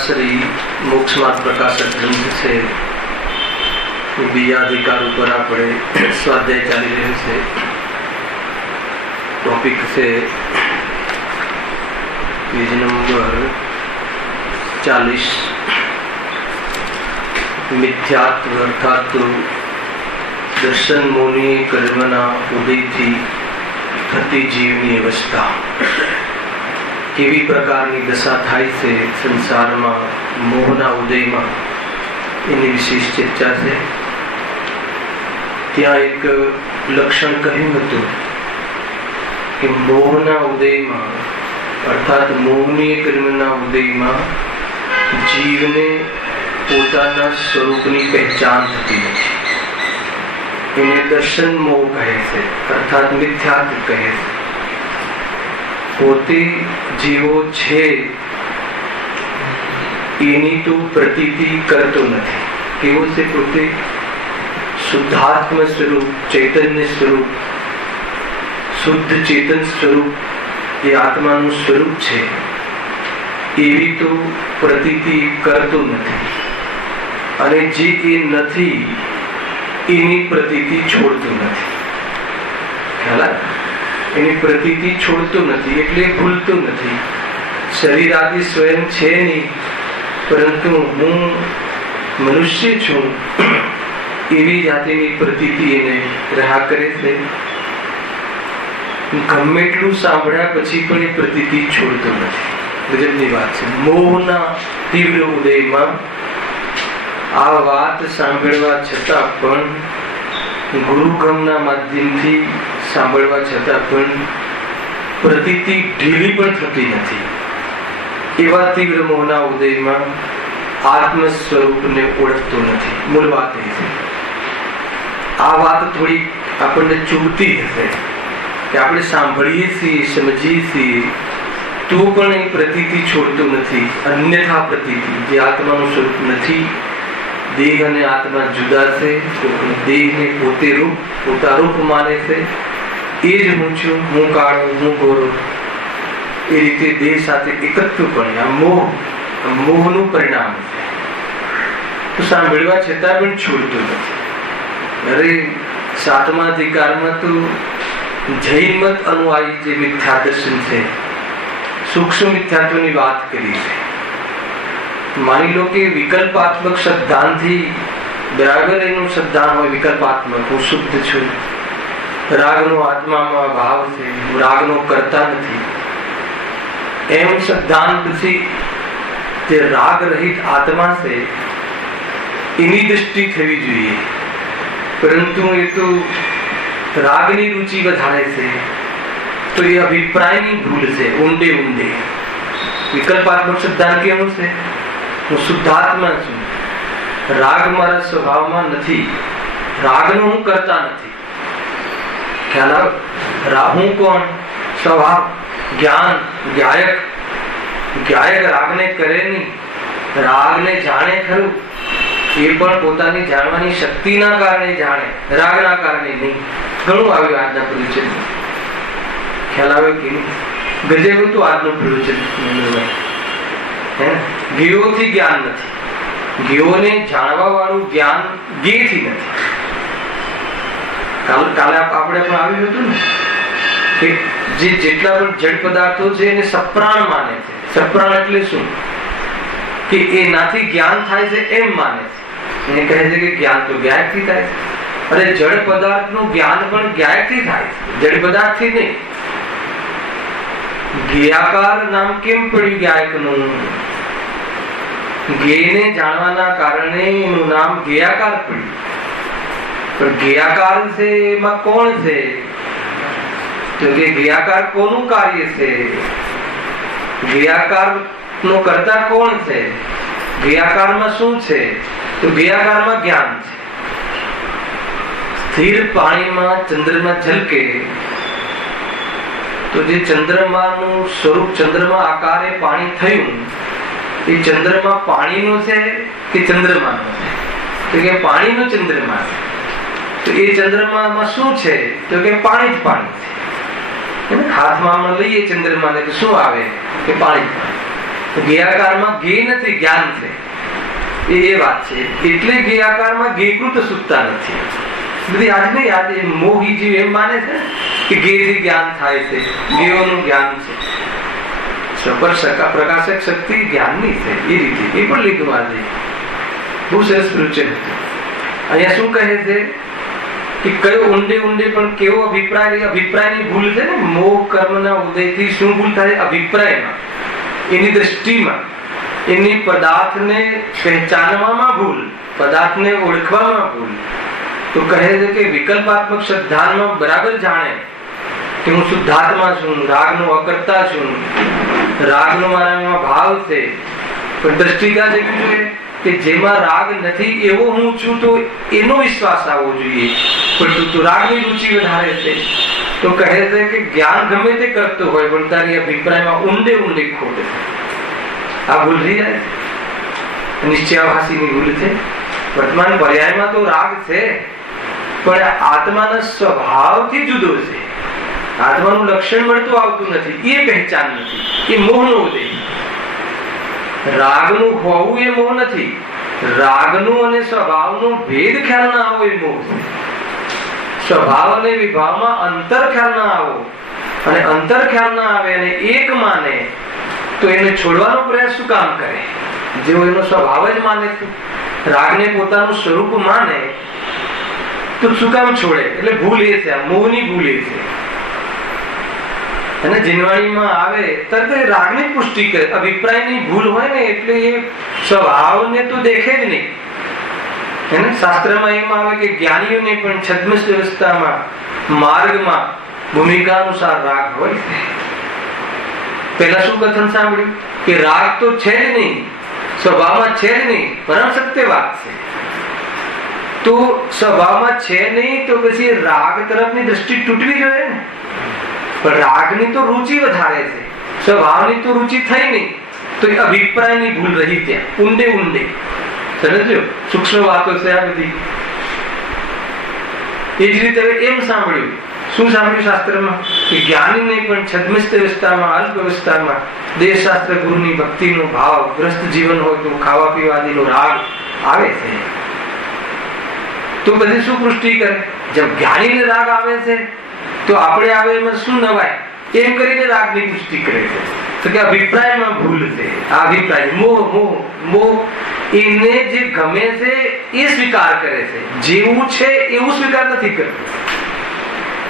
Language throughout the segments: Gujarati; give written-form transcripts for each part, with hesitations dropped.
श्री मोक्ष मार्ग प्रकाशक ग्रंथ से बीजाधिकार ऊपर આપણે સ્વાધ્યાય ચાલી રહ્યો છે. ટોપિક છે પેજ નંબર 40. મિથ્યાત્વ અર્થાત દર્શન મોની કર્મના ઉદયથી થતી જીવની અવસ્થા. કેવી પ્રકારની દશા થાય છે સંસારમાં મોહના ઉદયમાં, એની વિશેષ ચર્ચા છે. ત્યાં એક લક્ષણ કહ્યું હતું કે મોહના ઉદયમાં અર્થાત મોહની કર્મના ઉદયમાં જીવને પોતાના સ્વરૂપની પહેચાન થતી નથી. એને દર્શન મોહ કહે છે, અર્થાત મિથ્યાત્વ કહે છે. પોતે જેવો છે એની તો પ્રતીતિ કરતો નથી. કેવો છે પોતે? શુદ્ધાત્મ સ્વરૂપ, ચૈતન્ય સ્વરૂપ, શુદ્ધ ચેતન સ્વરૂપ, એ આત્માનું સ્વરૂપ છે, એવી તો પ્રતીતિ કરતો નથી. અને જે એ નથી એની પ્રતીતિ છોડતો નથી. ખ્યાલ? એની પ્રતીતિ છોડતો નથી એટલે ભૂલતો નથી. શરીર આદિ સ્વયં છે નહીં, પરંતુ હું મનુષ્ય છું એવી જાતિની પ્રતીતિ એને રહ્યા કરે છે. ગમે એટલું સાંભળ્યા પછી પણ એ પ્રતીતિ છોડતો નથી. ગજબની વાત છે. મોહના તીવ્ર ઉદયમાં આ વાત સાંભળવા છતાં પણ, ગુરુગમના માધ્યમથી સાંભળવા છતાં પણ પ્રતીતિ ઢીલી પણ થતી નથી. એવા તીવ્ર મોહના ઉદયમાં આત્મ સ્વરૂપને ઓળખતો નથી. મૂળ વાત એ છે. આ વાત થોડી આપણને ચૂકતી હશે કે આપણે સાંભળીએ છીએ, સમજીએ છીએ, તો પણ એ પ્રતીતિ છોડતો નથી. અન્યથા પ્રતીતિ, જે આત્માનું સ્વરૂપ નથી. દેહ અને આત્મા જુદા છે. દેહને પોતે રૂપ, પોતા રૂપ માને છે. એ જ હું છું, હું કાળો, હું ગોરો, એ રીતે દેહ સાથે એકત્વપણે આ મોહનું પરિણામ છે. તો સાંભળવા છતાં પણ છોડતું નથી. અરે 7મા અધિકારમાં તો જૈન મત અનુયાયી જે મિથ્યા દર્શન છે, સૂક્ષ્મ મિથ્યાત્વની વાત કરી છે. માની લો કે વિકલ્પાત્મક શબ્દાંતથી બરાબર એનું શબ્દાંત હોય વિકલ્પાત્મક, હું શુદ્ધ છું, રાગનો આત્મામાં ભાવ છે, રાગનો કરતા નથી, એમ શબ્દાંતથી તે રાગ રહિત આત્મા છે એની દૃષ્ટિ થવી જોઈએ. પરંતુ એ તો રાગની રુચિ વધારે છે, તો એ અભિપ્રાયની ભૂલ છે. ઊંડે ઊંડે વિકલ્પાત્મક શબ્દાંત કેવું છે? હું શુદ્ધાત્મા છું, રાગ મારા સ્વભાવમાં નથી, રાગનો હું કરતા નથી. ખ્યાલ આવે? હું કોણ? સ્વભાવ, જ્ઞાન, ગાયક. ગાયક રાગને કરે નહીં, રાગને જાણે ખરું, એ પણ પોતાની જાણવાની શક્તિના કારણે જાણે, રાગના કારણે નહીં. ઘણું આવ્યું આજના પ્રવચન. ખ્યાલ આવે કે ગજબ હતું આજનું પ્રવચન. ગેયોથી જ્ઞાન નથી, ગેયોને જાણવા વાળું જ્ઞાન ગેથી નથી. કાલે આપણે પણ આવ્યું હતું ને કે જે જેટલા પણ જડ પદાર્થો છે એને સપ્રાણ માને છે. સપ્રાણ એટલે શું? કે એનાથી જ્ઞાન થાય છે એમ માને છે. એને કહે છે કે જ્ઞાન તો જ્ઞાયકથી થાય છે. અને જડ પદાર્થનું જ્ઞાન પણ જ્ઞાયકથી થાય છે, જડ પદાર્થથી નહીં. જ્ઞાકાર નામ કેમ પડ્યું જ્ઞાયકનું? જ્ઞેયને જાણવાના કારણે એનું નામ જ્ઞેયાકાર પડ્યું. પણ જ્ઞેયાકાર છે એમાં કોણ છે? તો કે જ્ઞેયાકાર કોનું કાર્ય છે? જ્ઞેયાકાર નો કરતા કોણ છે? જ્ઞેયાકારમાં શું છે? તો જ્ઞેયાકારમાં જ્ઞાન છે. સ્થિર પાણીમાં ચંદ્રમાં ઝલકે તો જે ચંદ્રમાનું સ્વરૂપ ચંદ્રમા આકારે પાણી થયું, એ ચંદ્રમા પાણીનો છે કે ચંદ્રમાનો છે? તો કે પાણીનો ચંદ્રમા છે. તો એ ચંદ્રમામાં શું છે? તો કે પાણી જ પાણી છે. હાથમાં લઈએ ચંદ્રમાને તો શું આવે? કે પાણી જ પાણી. ગેયાકારમાં ગે નથી, જ્ઞાન છે. એ વાત છે. એટલે ગેયાકારમાં ગેકૃત સુખતા નથી. બધી આજની યાદ મોહી જીવ એમ માને છે કે ગેથી જ્ઞાન થાય છે, ગેઓનું જ્ઞાન છે. પ્રકાશક શક્તિ જ્ઞાનની છે. એ રીતે એ પણ લીધું આજે. બહુ સરસ રૂચે હતું. અહીંયા શું કહે છે કે કયો ઊંડે ઊંડે પણ કેવો અભિપ્રાય, અભિપ્રાયની ભૂલ છે ને. મોહ કર્મના ઉદયથી શું ભૂલ થાય? અભિપ્રાયમાં, એની દ્રષ્ટિમાં, એની પદાર્થને પહેચાનવામાં ભૂલ, પદાર્થને ઓળખવામાં ભૂલ. તો કહે છે કે વિકલ્પાત્મક શ્રદ્ધામાં બરાબર જાણે કે હું શુદ્ધાત્મા છું, રાગનો અકર્તા છું, રાગનો મારામાં ભાવ છે. પણ દ્રષ્ટિકા જેવી જોઈએ કે જેમાં રાગ નથી એવો હું છું, તો એનો વિશ્વાસ આવવો જોઈએ. પણ તું રાગની રુચિ વધારે છે. તો કહે છે કે જ્ઞાન ગમે તે કરતો હોય પણ તારી અભિપ્રાયમાં ઊંડે ઊંડે ખોટ છે. આ ભૂલ થઈ જાય. નિશ્ચયાભાસીની ભૂલ છે. વર્તમાન પર્યાયમાં તો રાગ છે પણ આત્માના સ્વભાવથી જુદો છે. આત્માનું લક્ષણ મળતું આવતું નથી. એ પહેચાન નથી. એ મોહનો ઉદય. રાગનું હોવું એ મોહ નથી. રાગનું અને સ્વભાવનો ભેદ ખ્યાલ ના આવો એ મોહ છે. સ્વભાવ અને વિભાવમાં અંતર ખ્યાલ ના આવો, અને અંતર ખ્યાલ ના આવે અને એક માને તો એને છોડવાનો પ્રયાસ શું કામ કરે? જેવો એનો સ્વભાવ જ માને છે, રાગને પોતાનું સ્વરૂપ માને તો શું કામ છોડે? એટલે ભૂલ એ છે, મોહની ભૂલ એ છે. અને જીનવાણીમાં આવે તરત રાગની પુષ્ટિ કરે. અભિપ્રાયની ભૂલ હોય ને એટલે એ સ્વભાવને તો દેખે જ નહીં. શાસ્ત્રમાં એમ આવે કે જ્ઞાનીઓને પણ છદ્મસ વ્યવસ્થામાં, માર્ગમાં ભૂમિકા અનુસાર રાગ હોય છે. પેલા શું કથન સાંભળ્યું કે રાગ તો છે જ નહીં, સ્વભાવમાં છે જ નહીં. પરમ સત્ય વાત છે. તો સ્વભાવમાં છે નહીં તો પછી રાગ તરફની દ્રષ્ટિ તૂટવી જોઈએ ને. પણ રાગની તો રુચિ વધારે છે, સ્વભાવની તો રુચિ થઈ નહીં. તો એ અભિપ્રાયની ભૂલ રહી ત્યાં ઊંડે ઊંડે. સમજો સૂક્ષ્મ વાતો છે આ બધી. એ જ રીતે એમ સાંભળ્યું. શું સાંભળ્યું શાસ્ત્રમાં? કે જ્ઞાનીને પણ છદ્મસ્ત અવસ્થામાં, અલ્પ અવસ્થામાં દેહશાસ્ત્ર ગુરુની ભક્તિનો ભાવ, ગ્રસ્ત જીવન હોય તો ખાવા પીવાદીનો રાગ આવે છે. તો બધી શું પુષ્ટિ કરે? જબ જ્ઞાનીને રાગ આવે છે તો આપણે આવે એમાં શું નવાય? એમ કરીને રાગની પુષ્ટિ કરે છે. તો કે અભિપ્રાયમાં ભૂલ છે. આ અભિપ્રાય મોહ, મોહ, મોહ એને જે ગમે છે એ સ્વીકાર કરે છે. જેવું છે એવું સ્વીકાર નથી કરતો.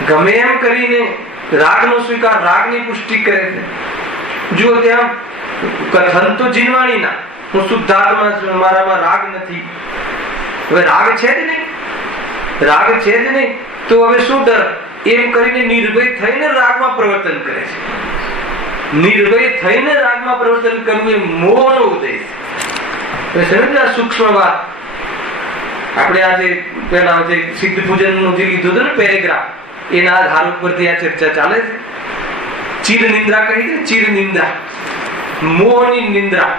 ગમે એમ કરીને રાગનો સ્વીકાર, રાગની પુષ્ટિ કરે છે. જો ત્યાં કથન તો જીનવાણીના, હું શુદ્ધાત્મા છું, મારામાં રાગ નથી. હવે રાગ છે જ નહીં, રાગ છે જ નહીં તો હવે શું ડર? એમ કરીને નિર્ભય થઈને રાગમાં પ્રવર્તન કરે છે. નિર્ભય થઈને રાગમાં પ્રવર્તન કરવું એ મોહનો ઉદય છે. સૂક્ષ્મ વાત. આપણે આજે પેલા જે સિદ્ધ પૂજન નું જે લીધું હતું ને પેરેગ્રાફ, એના આધાર ઉપરથી આ ચર્ચા ચાલે છે. ચીર નિંદ્રા કહી છે. ચીર નિંદ્રા, મોહની નિંદ્રા.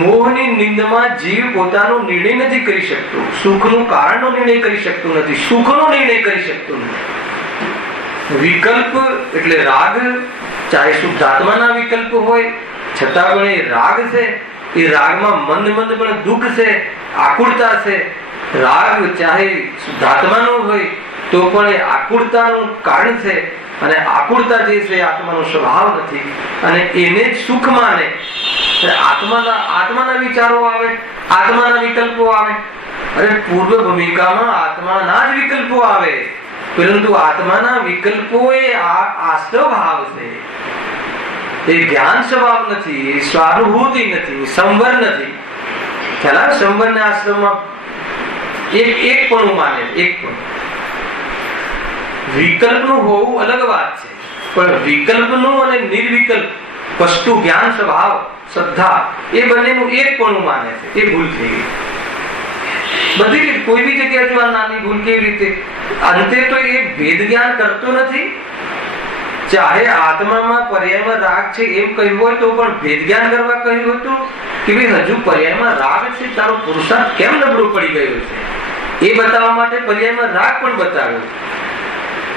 મોહની નિંદમાં જીવ પોતાનો નિર્ણય નથી કરી શકતો. સુખનું કારણનો નિર્ણય કરી શકતો નથી. સુખનો નિર્ણય કરી શકતો નથી. વિકલ્પ એટલે રાગ, ચાહે શુદ્ધાત્માના વિકલ્પ હોય છતાં પણ એ રાગ છે. એ રાગમાં મંદ મંદ પણ દુઃખ છે, આકુળતા છે. રાગ ચાહે શુદ્ધાત્માનો હોય તો પણ એ આકુળતાનું કારણ છે. અને આકુળતા જે છે આત્માનો સ્વભાવ નથી. અને એને જ સુખ માને. આત્માના વિચારો આવે, આત્માના વિકલ્પો આવે. અરે પૂર્વ ભૂમિકામાં આત્માના જ વિકલ્પો આવે, પરંતુ આત્માના વિકલ્પો એ આશ્રવ ભાવ છે. એ જ્ઞાન સ્વભાવ નથી, એ સ્વાનુભૂતિ નથી, સંવર નથી. ખ્યાલ સંવર ને આશ્રમમાં એક પણ માને. એક પણ વિકલ્પનું હોવું અલગ વાત છે, પણ વિકલ્પનું અને નિર્વિકલ્પ વસ્તુ, જ્ઞાન સ્વભાવ, શ્રદ્ધા, એ બંનેનું એક પણ માને છે. એ ભૂલ થઈ ગઈ. બધી કોઈ બી જગ્યાએ જો આ નાની ભૂલ કેવી રીતે અંતે તો એ ભેદ જ્ઞાન કરતો નથી. ચાહે આત્મામાં પર્યાયમાં રાગ છે એમ કહ્યું હોય તો પણ ભેદ જ્ઞાન કરવા કહ્યું હતું કે ભાઈ હજુ પર્યાયમાં રાગ છે, તારો પુરુષાર્થ કેમ નબળો પડી ગયો છે એ બતાવવા માટે પર્યાયમાં રાગ પણ બતાવ્યો.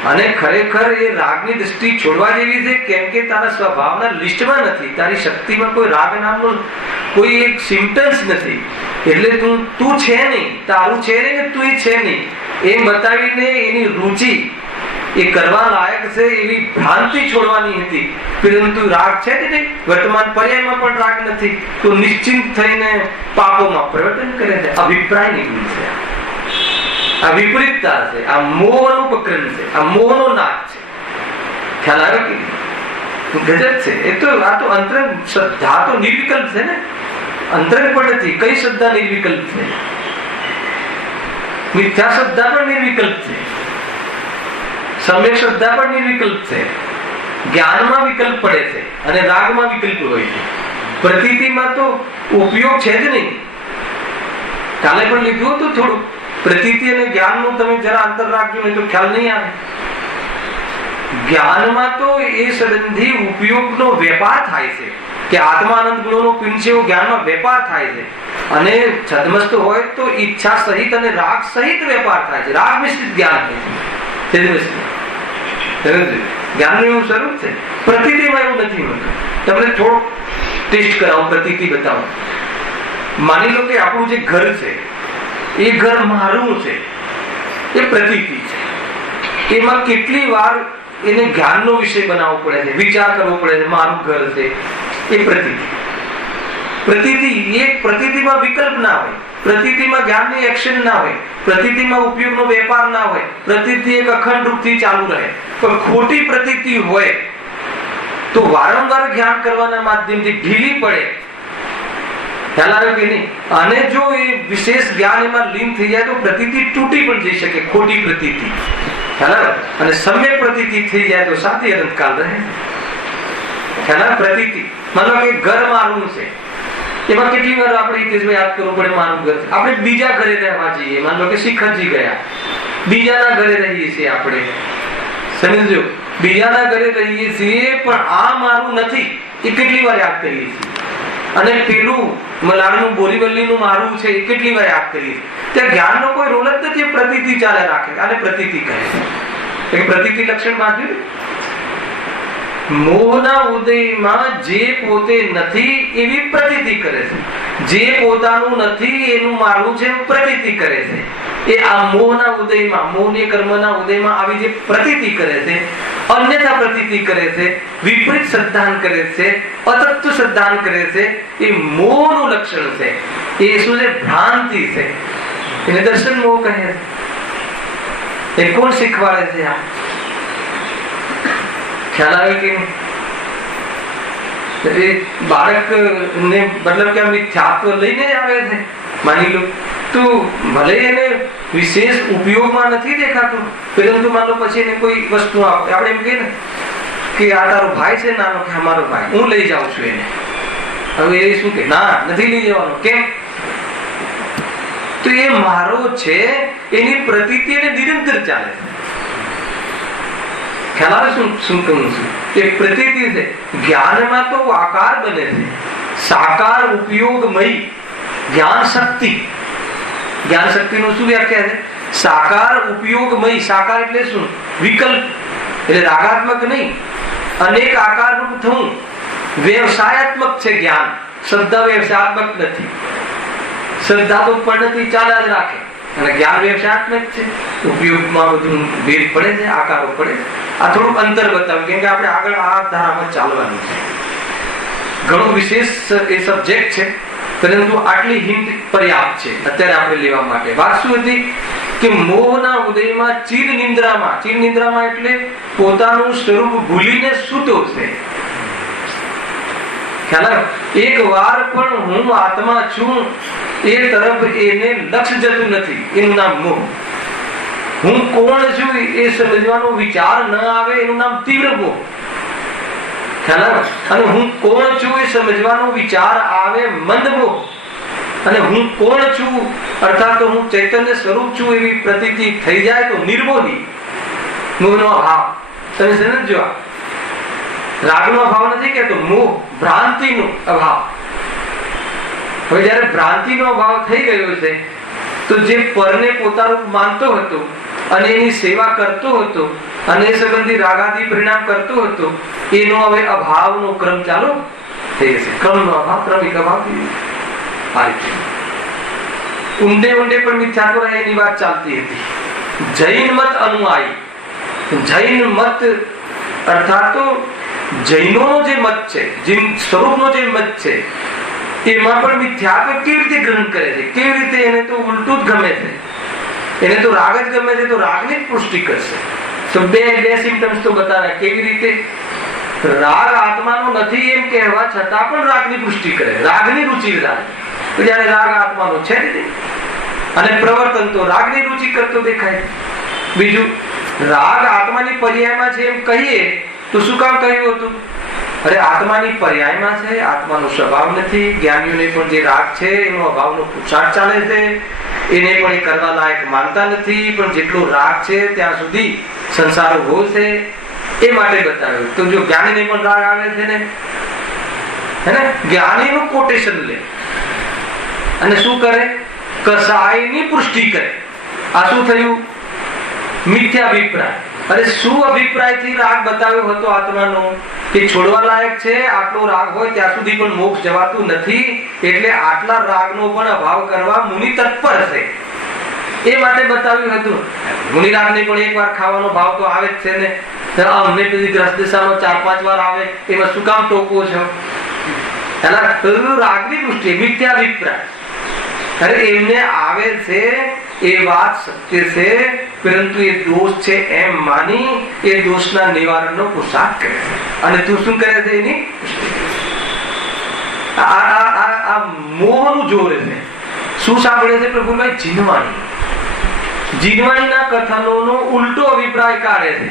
અને ખરેખર એ રાગની દૃષ્ટિ છોડવા જેવી છે, કેમ કે તારા સ્વભાવના લિસ્ટમાં નથી, તારી શક્તિમાં કોઈ રાગ નામનો કોઈ એક સિમ્પટમ્સ નથી. એટલે તું છે નહીં, તારું છે નહીં ને તું છે નહીં એમ બતાવીને એની રુચિ એ કરવા લાયક છે એવી ભ્રાંતિ છોડવાની હતી. પરંતુ રાગ છે કે નહીં, વર્તમાન પર્યાયમાં પણ રાગ નથી, તો નિશ્ચિંત થઈને પાપોમાં પરિવર્તન કરે છે. અભિપ્રાયની ભૂલ છે, આ વિપરીતતા છે, આ મોહનું ઉપક્રમ છે, આ મોહનો નાક છે. ખ્યાલ આવ્યો કે ગજબ છે. એ તો આ તો અંતરંગ શ્રદ્ધા તો નિર્વિકલ્પ છે ને, અંતરંગ પણ નથી. કઈ શ્રદ્ધા નિર્વિકલ્પ છે? મિથ્યા શ્રદ્ધા પણ નિર્વિકલ્પ છે, સમ્યક શ્રદ્ધા પણ નિર્વિકલ્પ છે. જ્ઞાનમાં વિકલ્પ પડે છે અને રાગમાં વિકલ્પ હોય છે. પ્રતીતિમાં તો ઉપયોગ છે જ નહીં. કાલે પણ લીધું હતું થોડું. પ્રતીતિ અને જ્ઞાનનું તમે જરા અંતર રાખજો, નહીં તો ખ્યાલ નહીં આવે. જ્ઞાનમાં તો એ સંબંધી ઉપયોગનો વેપાર થાય છે કે આત્માનંદ ગુણોનો પિંડ છે એવો જ્ઞાનમાં વેપાર થાય છે. અને છદ્મસ્ત હોય તો ઈચ્છા સહિત અને રાગ સહિત વેપાર થાય છે. રાગ મિશ્રિત જ્ઞાન છે, જ્ઞાનનું એવું સ્વરૂપ છે. પ્રતીતિમાં એવું નથી હોતું. તમને થોડો ટેસ્ટ કરાવો, પ્રતીતિ બતાવો. માની લો કે આપણું જે ઘર છે એ ઘર મારું છે, એ પ્રતીતિ છે. એમાં કેટલી વાર એને જ્ઞાનનો વિષય બનાવવો પડે છે, વિચાર કરવો પડે છે. મારું ઘર છે એ પ્રતીતિ. પ્રતીતિ એક પ્રતીતિમાં વિકલ્પ ના હોય, પ્રતીતિમાં જ્ઞાનની એક્શન ના હોય, પ્રતીતિમાં ઉપયોગનો વેપાર ના હોય. પ્રતીતિ એક અખંડ રૂપથી ચાલુ રહે. પણ ખોટી પ્રતીતિ હોય તો વારંવાર જ્ઞાન કરવાના માધ્યમથી ઢીલી પડે. ખ્યાલ આવ્યો કે નહીં? અને જો એ વિશેષ જ્ઞાન એમાં લીન થઈ જાય તો પ્રતીતિ તૂટી પણ જઈ શકે, ખોટી પ્રતીતિ. ખ્યાલ આવ્યો? અને સમ્યક પ્રતીતિ થઈ જાય તો સાથી અનંતકાલ રહે. ખ્યાલ આવ્યો? પ્રતીતિ માનો કે ઘર મારું છે, એમાં કેટલી વાર આપણે હિતેશભાઈ યાદ કરવું પડે મારું ઘર છે. આપણે બીજા ઘરે રહેવા જઈએ, માનો કે શિખરજી ગયા, બીજાના ઘરે રહીએ છીએ આપણે. સમજો, બીજાના ઘરે રહીએ છીએ પણ આ મારું નથી એ કેટલી વાર યાદ કરીએ છીએ. અને પેલું મલાડનું બોરીવલ્લીનું મારું છે એ કેટલી વાર યાદ કરીએ. ત્યાં જ્ઞાનનો કોઈ રોલ જ નથી, પ્રતીતિ ચાલે રાખે. આને પ્રતીતિ કહે છે. પ્રતીતિ લક્ષણ બાંધ્યું. મોહના ઉદયમાં જે પોતે નથી એવી પ્રતીતિ કરે છે, જે પોતાનું નથી એનું મારું છે પ્રતીતિ કરે છે. એ આ મોહના ઉદયમાં, મોહની કર્મના ઉદયમાં આવી જે પ્રતીતિ કરે છે, અન્યથા પ્રતીતિ કરે છે, વિપરીત શ્રદ્ધાન કરે છે, અતત્વ શ્રદ્ધાન કરે છે, એ મોહનું લક્ષણ છે. એ શું છે? ભ્રાંતિ છે. એને દર્શન મોહ કહે છે. એ કોણ શીખવાડે છે? આ ખ્યાલ આવે કે બાળક ને મતલબ કે મિથ્યાત્વ લઈને આવે છે. માની લો તું ભલે એને વિશેષ ઉપયોગમાં નથી દેખાતું, પરંતુ માનો પછી એને કોઈ વસ્તુ આપે, આપણે એમ કહીએ ને કે આ તારો ભાઈ છે નાનો, કે અમારો ભાઈ, હું લઈ જાઉં છું એને. હવે એ શું કે ના, નથી લઈ જવાનો. કેમ? તો એ મારો છે, એની પ્રતીતિ એને નિરંતર ચાલે છે. ખ્યાલ આવે? શું કહું છું? એ પ્રતીતિ છે. જ્ઞાનમાં તો આકાર બને છે, સાકાર ઉપયોગમય જ્ઞાન શક્તિ. જ્ઞાન શક્તિનું શું વ્યાખ્યા છે? સાકાર ઉપયોગમય. સાકાર એટલે શું? વિકલ્પ. એટલે રાગાત્મક નહીં, અનેક આકારરૂપ થવું. વ્યવસાયાત્મક છે જ્ઞાન. શ્રદ્ધા વ્યવસાયાત્મક નથી. શ્રદ્ધા તો પદ્ધતિ ચાલ્યા જ રાખે, અને જ્ઞાન વ્યવસાયાત્મક છે. ઉપયોગમાં બધું ભેદ પડે છે, આકારો પડે છે. આ થોડુંક અંતર બતાવ્યું, કેમ કે આપણે આગળ આ ધારામાં ચાલવાનું છે. ઘણું વિશેષ એ સબ્જેક્ટ છે, પરંતુ આટલી હિન્ટ પર્યાપ્ત છે અત્યારે આપણે લેવા માટે. વાત શું હતી કે મોહના ઉદયમાં ચીર નિંદ્રામાં, ચીર નિંદ્રામાં એટલે પોતાનું સ્વરૂપ ભૂલીને સૂતો છે. ખ્યાલ આવ્યો? એક વાર પણ હું આત્મા છું એ તરફ એને લક્ષ્ય જતું નથી. એનું નામ મોહ. હું કોણ છું એ સમજવાનો વિચાર ન આવે, એનું નામ તીવ્ર મોહ. ખ્યાલ આવ્યો? અને હું કોણ છું એ સમજવાનો વિચાર આવે, મંદ મોહ. અને હું કોણ છું અર્થાત તો હું ચૈતન્ય સ્વરૂપ છું એવી પ્રતીતિ થઈ જાય તો નિર્મોહી, મોહનો અભાવ. તમે સમજો, રાગનો અભાવ નથી કહેતો, મોહ ભ્રાંતિનો અભાવ. હવે જયારે ભ્રાંતિનો અભાવ થઈ ગયો છે તો જે પરને પોતાનું માનતો હતો અને એની સેવા કરતો હતો અને એ સંબંધી રાગાદી પરિણામ કરતો હતો, એનો હવે અભાવનો ક્રમ ચાલુ થઈ જશે. ક્રમનો અભાવ, ક્રમિક અભાવ થઈ જશે. આ રીતે ઊંડે ઊંડે પણ મિથ્યાત્વ એની વાત ચાલતી હતી. જૈન મત અનુયાયી, જૈન મત અર્થાત તો જૈનોનો જે મત છે, જૈન સ્વરૂપનો જે મત છે, એમાં પણ મિથ્યાત્વ કેવી રીતે ગ્રહણ કરે છે, કેવી રીતે એને તો ઉલટું જ ગમે છે, એને તો રાગ જ ગમે છે, તો રાગની જ પુષ્ટિ કરશે. તો બે સિમ્પટમ્સ તો બતાવ્યા કેવી રીતે રાગ આત્માનો નથી એમ કહેવા છતાં પણ રાગની પુષ્ટિ કરે, રાગની રુચિ રાગ. તો જયારે રાગ આત્માનો છે અને પ્રવર્તન તો રાગની રુચિ કરતો દેખાય. બીજું, રાગ આત્માની પર્યાયમાં છે એમ કહીએ તો શું કામ કહ્યું હતું? અરે આત્માની પર્યાયમાં છે, આત્માનો સ્વભાવ નથી. જ્ઞાનીઓને પણ જે રાગ છે એનો અભાવનો પુરુષાર્થ ચાલે છે, એને પણ એ કરવા લાયક માનતા નથી, પણ જેટલો રાગ છે ત્યાં સુધી સંસારો હોય છે એ માટે બતાવ્યું. તો જો જ્ઞાનીને પણ રાગ આવે છે ને, હે ને, જ્ઞાનીનું કોટેશન લે અને શું કરે? કસાયની પુષ્ટિ કરે. આ શું થયું? મિથ્યાભિપ્રાય. અરે શું અભિપ્રાયથી રાગ બતાવ્યો હતો આત્માનો? કે છોડવા લાયક છે, આટલો રાગ હોય ત્યાં સુધી પણ મોક્ષ જવાતું નથી, એટલે આટલા રાગનો પણ અભાવ કરવા મુનિ તત્પર છે, એ માટે બતાવ્યું હતું. મુનિરાજને પણ એકવાર ખાવાનો ભાવ તો આવે જ છે ને, અમને પછી ગ્રસ્ત દિશામાં 4-5 વાર આવે, એમાં શું કામ ટોકો છો? રાગની દૃષ્ટિએ મિથ્યાભિપ્રાય. અરે એમને આવે છે એ વાત સત્ય છે, પરંતુ એ દોષ છે એમ માની એ દોષના નિવારણનો પુરુષાર્થ કરે છે. અને તું શું કરે છે? એની આ મોહનું જોર છે. શું સાંભળે છે પ્રભુભાઈ? જીનવાણી. જીનવાણીના કથનોનો ઉલટો અભિપ્રાય કાઢે છે.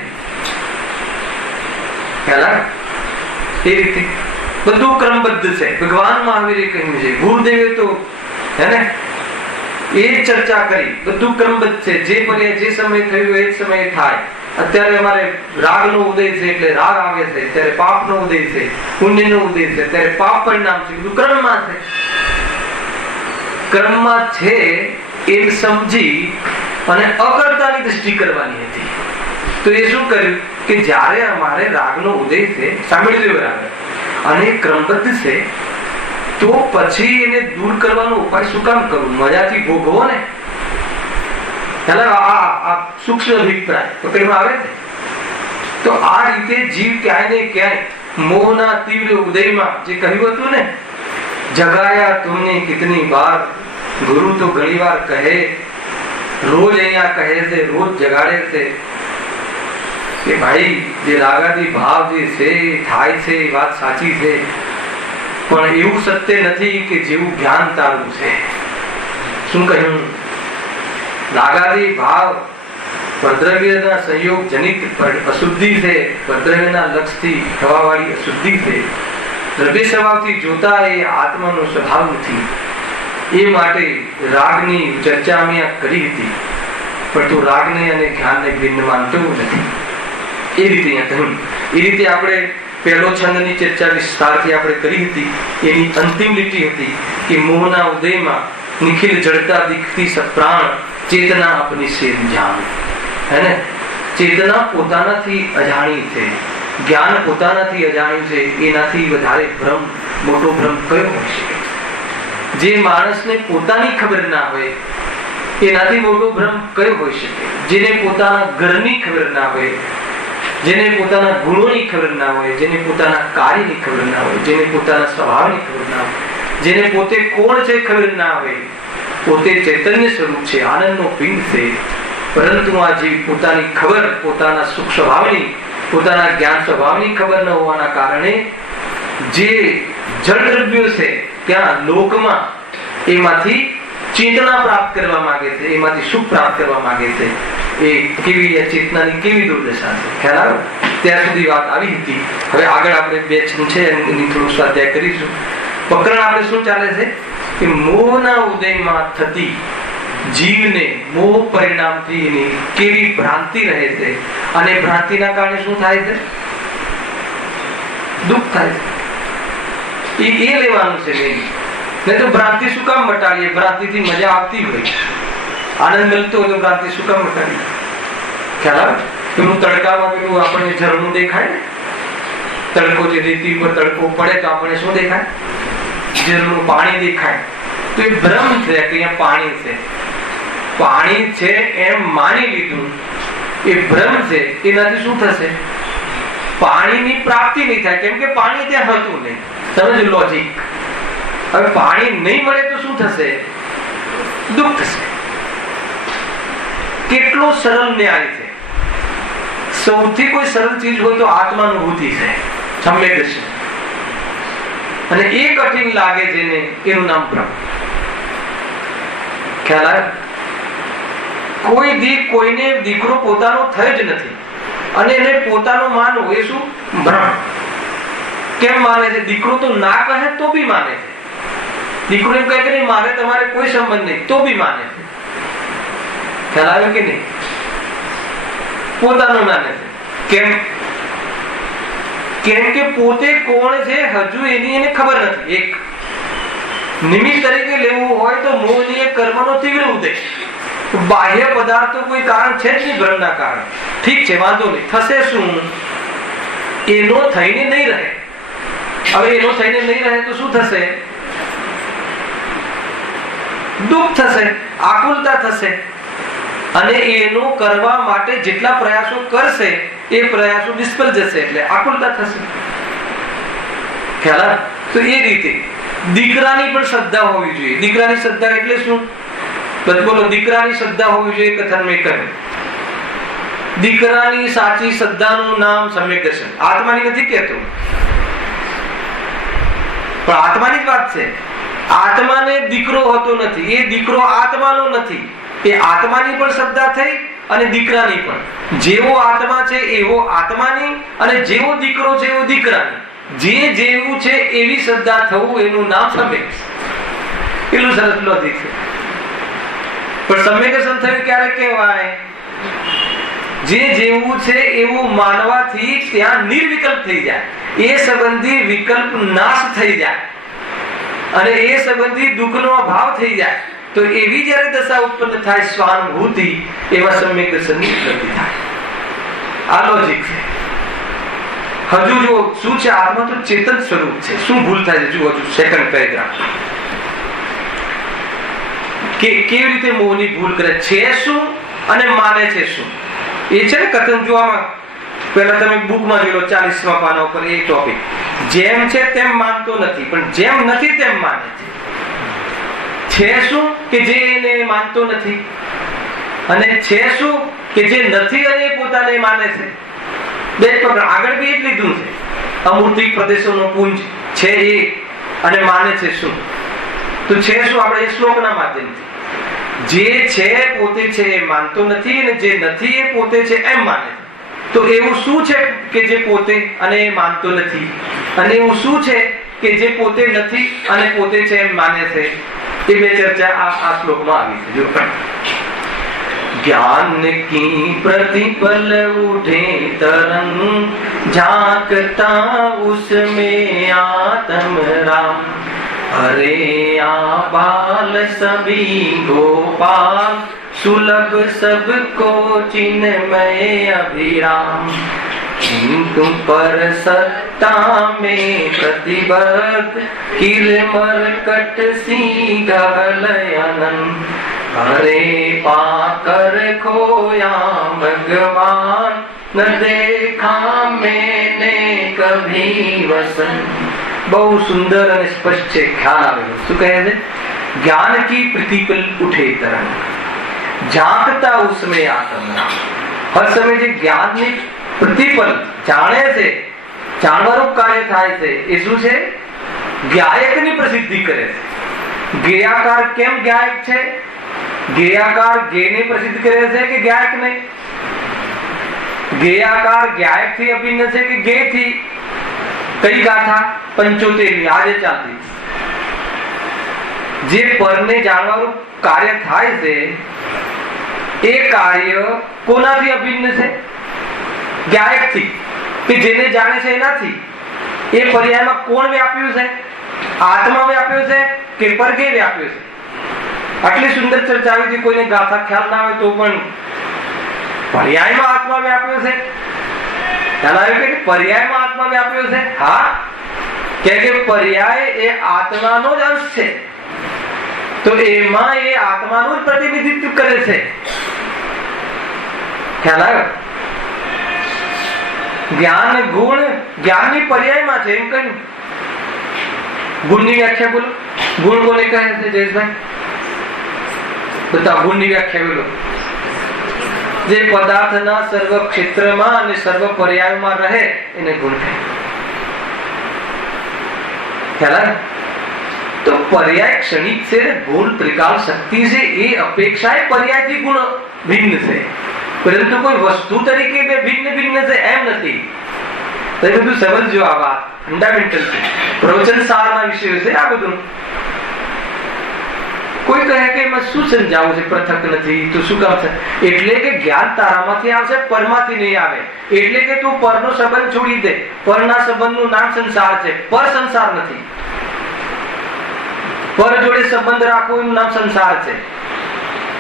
એ રીતે બધું ક્રમબદ્ધ છે. ભગવાન મહાવીરે કહ્યું છે, ગુરુદેવે તો હે ને એ ચર્ચા કરી, બધું ક્રમબદ્ધ છે. જે પર્યાય જે સમય થયું એ જ સમયે થાય. અત્યારે અમારે રાગનો ઉદય છે એટલે રાગ આવે છે, ત્યારે પાપનો ઉદય છે, પુણ્યનો ઉદય છે, ત્યારે પાપ પરિણામ છે. બધું ક્રમમાં છે. ક્રમમાં છે એમ સમજી અને અકર્તાની દ્રષ્ટિ કરવાની હતી. તો એ શું કર્યું કે જ્યારે અમારે રાગનો ઉદય છે, સાંભળી લો રાગ, અને ક્રમબદ્ધ છે, તો પછી એને દૂર કરવાનો ઉપાય શું કામ કરવું? મજાથી ભોગવો ને. આ સૂક્ષ્મ અભિપ્રાય પકડમાં આવે છે. તો આ રીતે જીવ ક્યાંય ને ક્યાંય મોહના તીવ્ર ઉદયમાં જે કહ્યું હતું ને, જગાયા તુમને કિતની બાર, ગુરુ તો ઘણી વાર કહે, રોજ અહીંયા કહે છે, રોજ જગાડે છે કે ભાઈ જે રાગાદી ભાવ જે છે થાય છે એ વાત સાચી છે, પણ એવું સત્ય નથી કે જેવું જ્ઞાન તારું છે. શું કહ્યું? રાગાદી ભાવ પરદ્રવ્યના સંયોગ જનિત અશુદ્ધિ છે, પરદ્રવ્યના લક્ષથી થવાવાળી અશુદ્ધિ છે. દ્રવ્ય સ્વભાવથી જોતા એ આત્માનો સ્વભાવ નથી. એ માટે રાગની ચર્ચા અમે કરી હતી, પણ તું રાગને અને જ્ઞાનને ભિન્ન માનતો નથી. એ રીતે અહીંયા કહ્યું. એ રીતે આપણે પહેલો છંદની ચર્ચા વિસ્તારથી આપણે કરી હતી. એની અંતિમ લીટી હતી કે મોહના ઉદયમાં નિખિલ જડતા દીખતી સપ્રાણ ચેતના આપની સેદ જાણ. હે ને, ચેતના પોતાનાથી અજાણી છે, જ્ઞાન પોતાનાથી અજાણ્યું છે. એનાથી વધારે ભ્રમ, મોટો ભ્રમ કયો હોઈ શકે? જે માણસને પોતાની ખબર ના હોય એનાથી મોટો ભ્રમ કયો હોઈ શકે? જેને પોતાના ઘરની ખબર ના હોય, જેને પોતાના ગુણોની ખબર ના હોય, જેને પોતાના કાર્યની ખબર ના હોય, જેને પોતાના સ્વભાવની ખબર ના હોય, જેને પોતે કોણ છે ખબર ના હોય, પોતે ચૈતન્ય સ્વરૂપ છે, આનંદનો પિંડ છે, પરંતુ આ જીવ પોતાની ખબર, પોતાના સુખ સ્વભાવની, પોતાના જ્ઞાન સ્વભાવની ખબર ન હોવાના કારણે જે જળ દ્રવ્યો છે ત્યાં લોકમાં એમાંથી ચેતના પ્રાપ્ત કરવા માંગે છે, એમાંથી સુખ પ્રાપ્ત કરવા માંગે છે. એ કેવી ચેતનાની કેવી દુર્દશા છે, ખ્યાલ આવ્યો? ત્યાં સુધી વાત આવી હતી. હવે આગળ આપણે બે છંદ છે એની થોડું સ્વાધ્યાય કરીશું. પ્રકરણ આપણે શું ચાલે છે? કે મોહના ઉદયમાં થતી જીવને મોહ પરિણામથી એની કેવી ભ્રાંતિ રહે છે, અને ભ્રાંતિના કારણે શું થાય છે? દુઃખ થાય છે. એ લેવાનું છે નહીં તો ભ્રાંતિ શું કામ મટાડીએ? ભ્રાંતિથી મજા આવતી હોય, આનંદ મળતો હોય તો ભ્રાંતિ શું કામ મટાડીએ? ખ્યાલ આવે? પેલું તડકામાં પેલું આપણને ઝરણું દેખાય ને, તડકો જે રેતી ઉપર તડકો પડે તો આપણને શું દેખાય? ઝરણું, પાણી દેખાય. તો એ ભ્રમ છે કે અહીંયા પાણી છે, પાણી છે એમ માની લીધું, એ ભ્રમ છે. એનાથી શું થશે? પાણીની પ્રાપ્તિ નહીં થાય, કેમ કે પાણી ત્યાં હતું નહીં. સમજ લોજિક. હવે પાણી નહીં મળે તો શું થશે? દુઃખ થશે. કેટલો સરળ ન્યાય છે. સૌથી કોઈ સરળ ચીજ હોય તો આત્માનુભૂતિ છે, સમ્યક દર્શન. અને એ કઠિન લાગે જેને, એનું નામ ભ્રમ. ખ્યાલ આવે? કોઈને દીકરો પોતાનો થયો જ નથી અને એને પોતાનો માનવું, એ શું? ભ્રમ. કેમ માને છે? દીકરો તો ના કહે તો બી માને છે. દીકરો એમ કહે કે નહીં મારે તમારે કોઈ સંબંધ નહીં તો બી માને છે. ખ્યાલ આવે કે નહીં? પોતાનું માને છે. કેમ કે પોતે કોણ છે હજુ એની એને ખબર નથી. એક નિમિત્ત તરીકે લેવું હોય તો મોહની એક કર્મનો તીવ્ર ઉદય. બાહ્ય પદાર્થો કોઈ કારણ છે જ નહીં ભ્રમના કારણે. ઠીક છે, વાંધો નહીં. થશે શું? એનો થઈને નહીં રહે. હવે એનો થઈને નહીં રહે તો શું થશે? દુઃખ થશે, આકુલતા થશે. અને એનો કરવા માટે જેટલા પ્રયાસો કરશે એ પ્રયાસો નિષ્ફળ જશે, એટલે આકુલતા થશે. ખ્યાલ? તો એ રીતે દીકરાની પણ શ્રદ્ધા હોવી જોઈએ. દીકરાની શ્રદ્ધા એટલે શું? બોલો. દીકરાની શ્રદ્ધા હોવી જોઈએ. કથન મેં કહ્યું દીકરાની સાચી શ્રદ્ધાનું નામ સમ્યક દર્શન. આત્માની નથી કહેતો, પણ આત્માની જ વાત છે. આત્માને દીકરો હોતો નથી, એ દીકરો આત્માનો નથી. એ આત્માની પણ શ્રદ્ધા થઈ અને દીકરાની પણ. જેવો આત્મા છે એવો આત્માની, અને જેવો દીકરો છે એવો દીકરાની. જે જેવું છે એવી શ્રદ્ધા થવું, એનું નામ સમ્યક. એટલું સરસ લોજિક છે. પણ સમ્યક દર્શન થયું ક્યારે કહેવાય? જે જેવું છે એવું માનવાથી ત્યાં નિર્વિકલ્પ થઈ જાય, એ સંબંધી વિકલ્પ નાશ થઈ જાય, અને એ સંબંધી દુઃખનો અભાવ થઈ જાય. તો એવી જ્યારે દશા ઉત્પન્ન થાય સ્વાનુભૂતિ, એવા સમ્યક દર્શનની ઉપલબ્ધિ થાય. આ લોજિક છે. હજુ જો શું છે? આત્મા તો ચેતન સ્વરૂપ છે. શું ભૂલ થાય છે? જુઓ સેકન્ડ પેરેગ્રાફ. કેવી રીતે મોહની ભૂલ કરે છે શું અને માને છે શું? એ છે ને કથન જોવામાં. પહેલા તમે બુકમાં જોઈ લો 40મા પાના ઉપર એ ટોપિક. જેમ છે તેમ માનતો નથી, પણ જેમ નથી તેમ માને છે. છે શું? કે જે એને માનતો નથી. અને છે શું? કે જે નથી અને પોતાને માને છે. બે પકડ. આગળ બી એટલી લીધું છે. અમૂર્તિક પ્રદેશોનો પુંજ છે એ, અને માને છે શું? તો છે શું? આપણે એ શ્લોકના માધ્યમથી જે છે પોતે છે એ માનતો નથી, અને જે નથી એ પોતે છે એમ માને છે. તો એવું શું છે કે જે પોતે અને એ માનતો નથી? અને એવું શું છે કે જે પોતે નથી અને પોતે છે એમ માને છે? એ બે ચર્ચા આ શ્લોકમાં આવી છે. જો ज्ञान की प्रतिपल उठे तरंग, झांकता उसमें आत्म राम। अरे आबाल सभी गोपाल, सुलभ सबको चिन्मय अभिराम। किंतु पर सत्ता में प्रतिबद्ध, किरमरकट सी गलयनन। अरे पाकर खोया भगवान, न देखा मैंने कभी वसन। बहु सुंदर और स्पष्ट છે, ખ્યાલ આવેલો. શું કહે છે? જ્ઞાન की प्रतिपल उठे तरंग, झांकता उसमें आत्म राम। હર સમય જે જ્ઞાનની પ્રતિપલ જાણે છે, જાણવાનું કાર્ય થાય છે, એ શું છે? જ્ઞાયકની પ્રસિદ્ધિ કરે છે. જ્ઞેયાકાર કેમ જ્ઞાયક છે? જ્ઞેયાકાર જ્ઞેયને પ્રસિદ્ધ કરે છે કે જ્ઞાયકને? જ્ઞેયાકાર જ્ઞાયકથી અભિન્ન છે કે જ્ઞેયથી? કઈ ગાથા? 75 આજે ચાલતી. જે પરને જાણવાનું કાર્ય થાય છે એ કાર્ય કોનાથી અભિન્ન છે? જ્ઞાયકથી, કે જેને જાણે છે એનાથી. એ પર્યાયમાં કોણ વ્યાપ્યું છે? આત્મા વ્યાપ્યો છે કે પરગે વ્યાપ્યો છે? આટલી સુંદર ચર્ચા આવી હતી. કોઈને ગાથા ખ્યાલ ના હોય તો પણ પર્યાયમાં આત્મા વ્યાપ્યો છે. ખ્યાલ આવ્યો કે પર્યાયમાં આત્મા વ્યાપ્યો છે? હા, કે પર્યાય એ આત્માનો જ અંશ છે, તો એમાં એ આત્માનું જ પ્રતિનિધિત્વ કરે છે. ખ્યાલ આવ્યો? જ્ઞાન ગુણ જ્ઞાનની પર્યાયમાં છે એમ કહ્યું. ગુણની વ્યાખ્યા બોલો. ગુણ કોને કહે છે જયેશભાઈ? બતાવો ગુણની વ્યાખ્યા બોલો. જે પદાર્થના સર્વ ક્ષેત્રમાં અને સર્વ પર્યાયમાં રહે એને ગુણ કહે. ખ્યાલ આવે? તો પર્યાય ક્ષણિક છે, ગુણ ત્રિકાલ શક્તિ છે, એ અપેક્ષાએ પર્યાયથી ગુણ ભિન્ન છે, પરંતુ કોઈ વસ્તુ તરીકે બે ભિન્ન ભિન્ન છે એમ નથી. તો એ બધું સમજજો. આ વાત ફંડામેન્ટલ છે, પ્રવચન સારના વિષયો છે આ બધું. કોઈ કહે કે એમાં શું સમજાવવું છે, પૃથક નથી તો શું કામ છે? એટલે કે જ્ઞાન તારામાંથી આવશે, પરમાંથી નહીં આવે. એટલે કે તું પરનો સંબંધ છોડી દે. પરના સંબંધનું નામ સંસાર છે, પર સંસાર નથી. પર જોડે સંબંધ રાખવો એનું નામ સંસાર છે.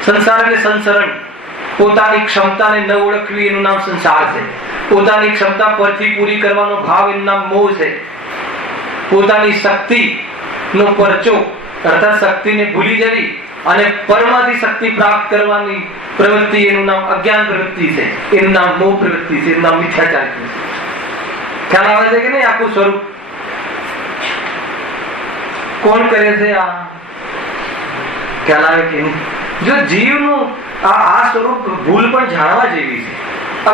સંસાર એટલે સંસરણ. પોતાની ક્ષમતાને ન ઓળખવી એનું નામ સંસાર છે. પોતાની ક્ષમતા પરથી પૂરી કરવાનો ભાવ એનું નામ મોહ છે. પોતાની શક્તિ નો પરચો અર્થાત શક્તિને ભૂલી જવી અને પરમાંથી શક્તિ પ્રાપ્ત કરવાની પ્રવૃત્તિ એનું નામ અજ્ઞાન પ્રવૃત્તિ છે, એનું નામ મોહ પ્રવૃત્તિ છે, એનું નામ મિથ્યાચાર છે. ખ્યાલ આવે છે કે નહીં? આખું સ્વરૂપ કોણ કરે છે આ? ખ્યાલ આવે કે નહીં? જો જીવનું આ સ્વરૂપ ભૂલ પણ જાણવા જેવી છે.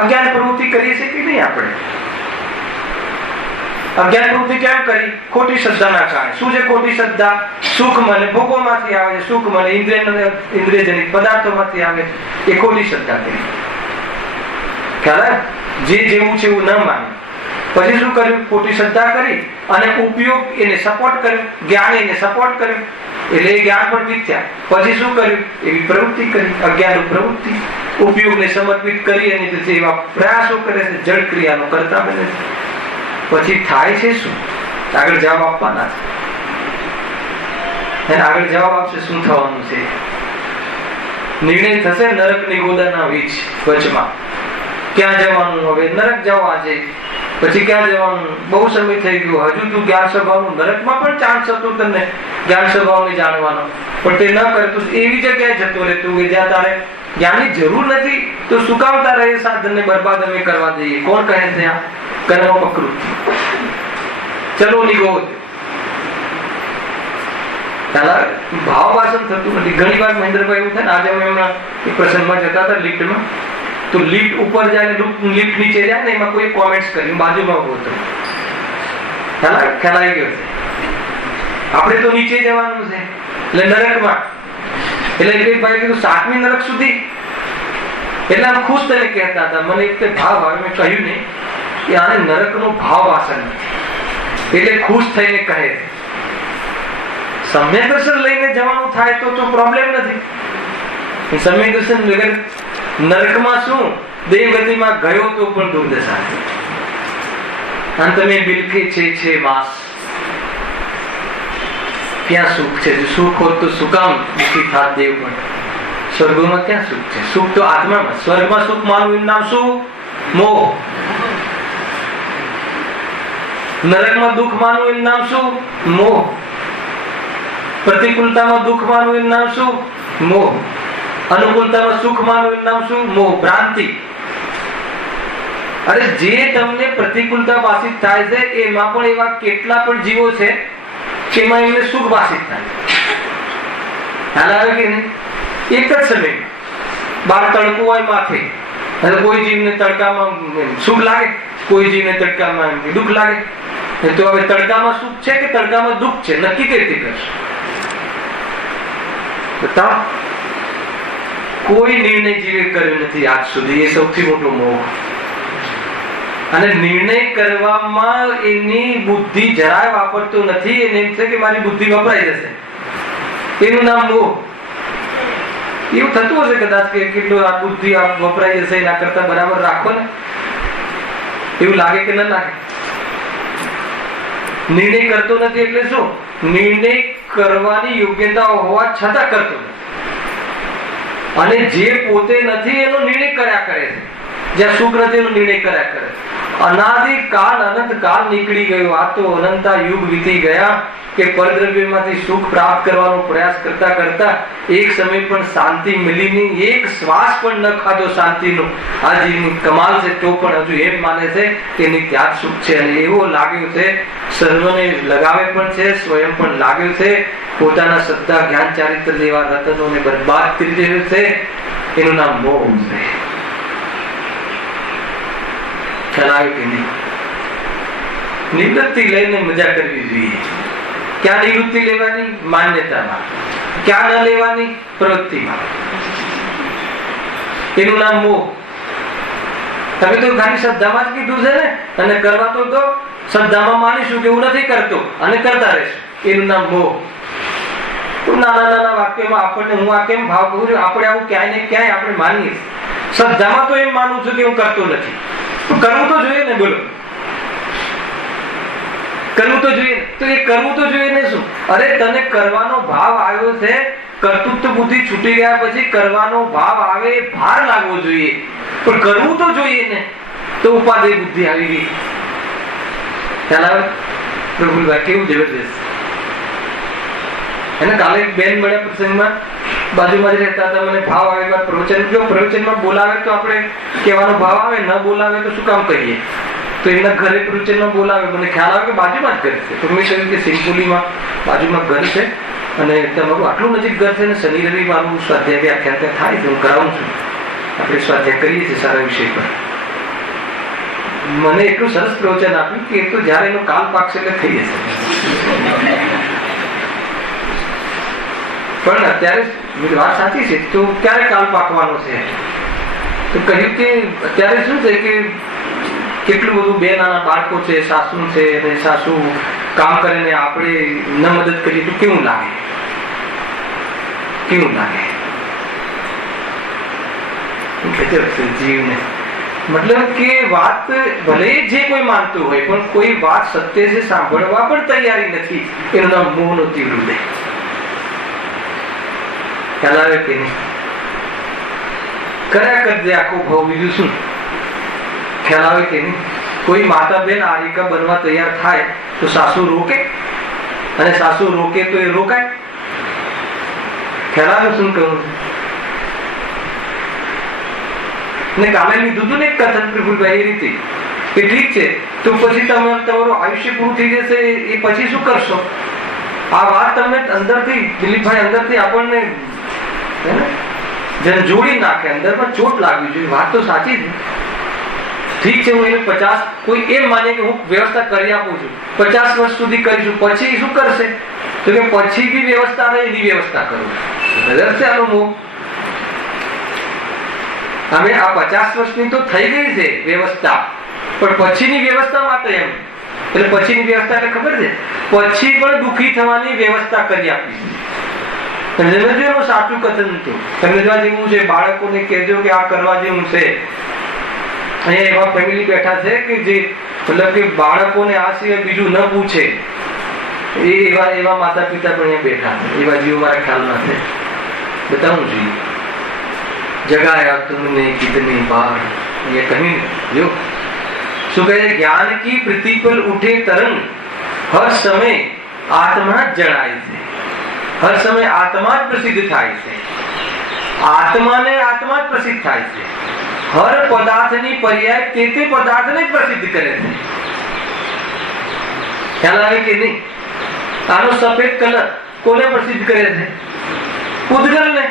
અજ્ઞાન પ્રવૃત્તિ કરીએ છીએ કે નહીં આપણે? અજ્ઞાન પ્રવૃત્તિ કેમ કરી? ખોટી શ્રદ્ધાના કારણે. શું છે ખોટી શ્રદ્ધા? સુખ મને ભોગોમાંથી આવે છે, સુખ મને ઇન્દ્રિયજનિત પદાર્થોમાંથી આવે છે, એ ખોટી શ્રદ્ધા કરી. ખ્યાલ? જે જેવું છે એવું ન માને. પછી શું કર્યું? ખોટી શ્રદ્ધા કરી અને ઉપયોગ એને સપોર્ટ કર્યો, જ્ઞાન એને સપોર્ટ કર્યો, એટલે એ જ્ઞાન પણ મિથ્યા. પછી શું કર્યું? એવી પ્રવૃત્તિ કરી, અજ્ઞાન પ્રવૃત્તિ. ઉપયોગને સમર્પિત કરી અને એવા પ્રયાસો કરે છે, જડ ક્રિયાનો કરતા બને છે. પછી થાય છે શું? આગળ જવાબ આપવાના છે. આગળ જવાબ આપશે શું થવાનું છે. નિર્ણય થશે નરકની ગોદાના વીજ વચમાં. ક્યાં જવાનું? હવે નરક જવા છે. પછી ક્યાં જવાનું? બહુ સમય થઈ ગયો, હજુ તું જ્ઞાન સભાનું, નરકમાં પણ ચાન્સ હતો તને જ્ઞાન સભાઓને જાણવાનો, પણ તે ન કરે તો એવી જગ્યાએ જતો રહે તું કે જ્યાં તારે જ્ઞાનની જરૂર નથી. તો શું કામ તારે એ સાધનને બરબાદ અમે કરવા દઈએ? કોણ કહે છે આ? કર્મ પ્રકૃતિ. ચલો નિગો. ભાવ ભાષણ થતું નથી. ઘણી વાર મહેન્દ્રભાઈ એવું થાય ને, આજે અમે હમણાં એક પ્રસંગમાં જતા હતા લિફ્ટમાં, તો લિફ્ટ ઉપર જાય ને લિફ્ટ નીચે જાય ને એમાં કોઈ કોમેન્ટ્સ કરી બાજુમાં ઉભો હતો. ખ્યાલ આવી ગયો છે? આપણે તો નીચે જવાનું છે એટલે નરકમાં. એટલે એક ભાઈ કીધું 7મી નરક સુધી. એટલે આમ ખુશ થઈને કહેતા હતા. મને એક ભાવ આવે, મેં કહ્યું નહીં કે આને નરકનો ભાવ વાસન નથી, એટલે ખુશ થઈને કહે છે. સમ્યક દર્શન લઈને જવાનું થાય તો પ્રોબ્લેમ નથી. સમ્યક દર્શન વગર નરકમાં શું? દેવગતિમાં ગયો તો પણ દુર્દશા છે. અંત મેં બિલકે છે માસ. ક્યાં સુખ છે? સુખ હોત તો શું કામ દુઃખી થાત દેવ? પણ સ્વર્ગમાં ક્યાં સુખ છે? સુખ તો આત્મામાં. સ્વર્ગમાં સુખ માનવું એનું નામ શું? મોહ. નરકમાં દુઃખ માનવું એનું નામ શું? મોહ. પ્રતિકૂળતામાં દુઃખ માનવું એનું નામ શું? મોહ. અનુકૂળતામાં સુખ માનવું એનું નામ શું? મોહ, ભ્રાંતિ. અરે જે તમને પ્રતિકૂળતા ભાષિત થાય છે એમાં પણ એવા કેટલા પણ જીવો છે કે એમાં એમને સુખ ભાષિત થાય. ખ્યાલ આવે કે નહીં? એક જ સમય બાર તડકો હોય માથે, કોઈ જીવને તડકામાં સુખ લાગે, કોઈ જીવને તડકામાં દુઃખ લાગે. તો હવે તડકામાં સુખ છે કે તડકામાં દુઃખ છે, નક્કી કઈ રીતે કરશે? બતાવો. કોઈ નિર્ણય જીવે કર્યો નથી આજ સુધી. એ સૌથી મોટો મોહ. અને નિર્ણય કરવામાં એની બુદ્ધિ જરાય વાપરતો નથી. એને એમ છે કે મારી બુદ્ધિ વપરાઈ જશે. એનું નામ મોહ. એવું થતું હશે કદાચ કે કેટલું આ બુદ્ધિ આ વપરાય જશે, એના કરતા બરાબર રાખો ને, એવું લાગે કે ન લાગે? નિર્ણય કરતો નથી એટલે શું? નિર્ણય કરવાની યોગ્યતા હોવા છતાં કરતો નથી, અને જે પોતે નથી એનો નિર્ણય કર્યા કરે છે. જ્યાં સુખ નથી એનો નિર્ણય કર્યા કરે. અનાદિ કાળ અનંત કાળ નીકળી ગયો, આ તો અનંતા યુગ વીતી ગયા કે પરદ્રવ્યમાંથી સુખ પ્રાપ્ત કરવાનો પ્રયાસ કરતા કરતા એક સમય પણ શાંતિ મળી નહીં, એક શ્વાસ પણ ન ખાધો શાંતિનો. આ જીવની કમાલ છે, તો પણ હજુ એમ માને છે કે એની ત્યાં સુખ છે, અને એવો લાગ્યું છે સર્વને લગાવે પણ છે, સ્વયં પણ લાગ્યું છે, પોતાના શ્રદ્ધા જ્ઞાન ચારિત્ર જેવા રતનોને બરબાદ કરી દેવું છે. એનું નામ મોહ છે. ખ્યાલ કે નહીં? નિવૃત્તિ લઈને મજા કરવી જોઈએ. ક્યાં નિવૃત્તિ લેવાની? માન્યતામાં. ક્યાં ન લેવાની? પ્રવૃત્તિમાં. એનું નામ મોહ. તમે તો ખાલી શ્રદ્ધામાં જ કીધું છે ને, અને કરવા તો શ્રદ્ધામાં માનીશું કે હું નથી કરતો અને કરતા રહેશું. એનું નામ મોહ. નાના નાના વાક્યમાં આપણને હું આ કેમ ભાવ કરું છું, આપણે આવું ક્યાંય ને ક્યાંય આપણે માનીએ. શ્રદ્ધામાં તો એમ માનું છું કે હું કરતો નથી. કરવું તો જોઈએ ને, બોલો, કરવું તો જોઈએ. તો એ કરવું તો જોઈએ ને શું? અરે તને કરવાનો ભાવ આવ્યો છે, કર્તૃત્વ બુદ્ધિ છૂટી ગયા પછી કરવાનો ભાવ આવે, ભાર લાગવો જોઈએ, પણ કરવું તો જોઈએ ને. તો ઉપાધિ બુદ્ધિ આવી ગઈ. ખ્યાલ આવે? પ્રભુભાઈ કેવું જબરદસ્ત. એને કાલે બેન મળ્યા પ્રસંગમાં, બાજુમાં જ રહેતા હતા, મને ભાવ આવે પ્રવચન, જો પ્રવચનમાં બોલાવે તો આપણે કહેવાનો ભાવ આવે, ન બોલાવે તો શું કામ કહીએ? તો એમના ઘરે પ્રવચનમાં બોલાવે, મને ખ્યાલ આવે કે બાજુમાં જ ઘર છે, તો મેં કહ્યું કે સિંગપુલીમાં બાજુમાં ઘર છે, અને તમારું આટલું નજીક ઘર છે, ને શનિ રવિ મારું સ્વાધ્યાય વ્યાખ્યાન ત્યાં થાય છે, હું કરાવું છું, આપણે સ્વાધ્યાય કરીએ છીએ સારા વિષય પર. મને એટલું સરસ પ્રવચન આપ્યું કે એ તો જયારે એનો કાલ પાકશે એટલે થઈ જશે. પણ અત્યારે વાત સાચી છે, તો ક્યારે કાલ પાકવાનો છે? તો કહ્યું કે અત્યારે શું છે કે કેટલું બધું બે નાના બાળકો છે, સાસુ છે, અને સાસુ કામ કરે ને આપણે ન મદદ કરીએ તો કેવું લાગે? કેવું લાગે? જીવને મતલબ કે વાત ભલે જે કોઈ માનતું હોય, પણ કોઈ વાત સત્ય છે સાંભળવા પણ તૈયારી નથી. એનું નામ મોહનો તીવ્ર ઉદય. ખ્યાલ આવે કે નહીં? કર્યા કરજે આખો ભાવ, બીજું શું? ખ્યાલ આવે કે નહીં? કોઈ માતા બેન આરિકા બનવા તૈયાર થાય તો સાસુ રોકે, અને સાસુ રોકે તો એ રોકાય. ખ્યાલ આવે શું કહું? ને કાલે લીધું હતું ને એક કથન પ્રફુલભાઈ, એ રીતે કે ઠીક છે, તો પછી તમારું આયુષ્ય પૂરું થઈ જશે, એ પછી શું કરશો? આ વાત તમને અંદરથી, દિલીપભાઈ અંદરથી આપણને જોડી નાખે, અંદરમાં ચોટ લાગવી જોઈએ. વાત તો સાચી છે. ઠીક છે, હું એને 50, કોઈ એમ માને કે હું વ્યવસ્થા કરી આપું છું, 50 વર્ષ સુધી કરીશું, પછી શું કરશે? તો કે પછી બી વ્યવસ્થા નહીં, એની વ્યવસ્થા કરું. છે આનો મોહ. હવે આ 50 વર્ષની તો થઈ ગઈ છે વ્યવસ્થા, પણ પછીની વ્યવસ્થા માટે એમ, એટલે પછીની વ્યવસ્થા એટલે ખબર છે, પછી પણ દુઃખી થવાની વ્યવસ્થા કરી આપી. એનું સાચું કથન હતું. સમજવા જેવું છે. બાળકોને કહેજો કે આ કરવા જેવું છે. અહીંયા એવા ફેમિલી બેઠા છે કે જે મતલબ કે બાળકોને આ સિવાય બીજું ન પૂછે, એવા માતા પિતા પણ અહીંયા બેઠા છે. એવા જીવો મારા ખ્યાલમાં છે. બતાવું જોઈએ. જગાયા તુમને કિતની બાર, ये कहीं जो શું કહે? જ્ઞાન કી પ્રતિપલ ઉઠે તરંગ, હર સમય આત્મા જ જણાય છે. હર સમય આત્મા જ પ્રસિદ્ધ થાય છે. આત્માને આત્મા જ પ્રસિદ્ધ થાય છે. હર પદાર્થની પર્યાય તે પદાર્થને પ્રસિદ્ધ કરે છે. ખ્યાલ આવે કે નહીં? આનો સફેદ કલર કોને પ્રસિદ્ધ કરે છે? પૂતગલને.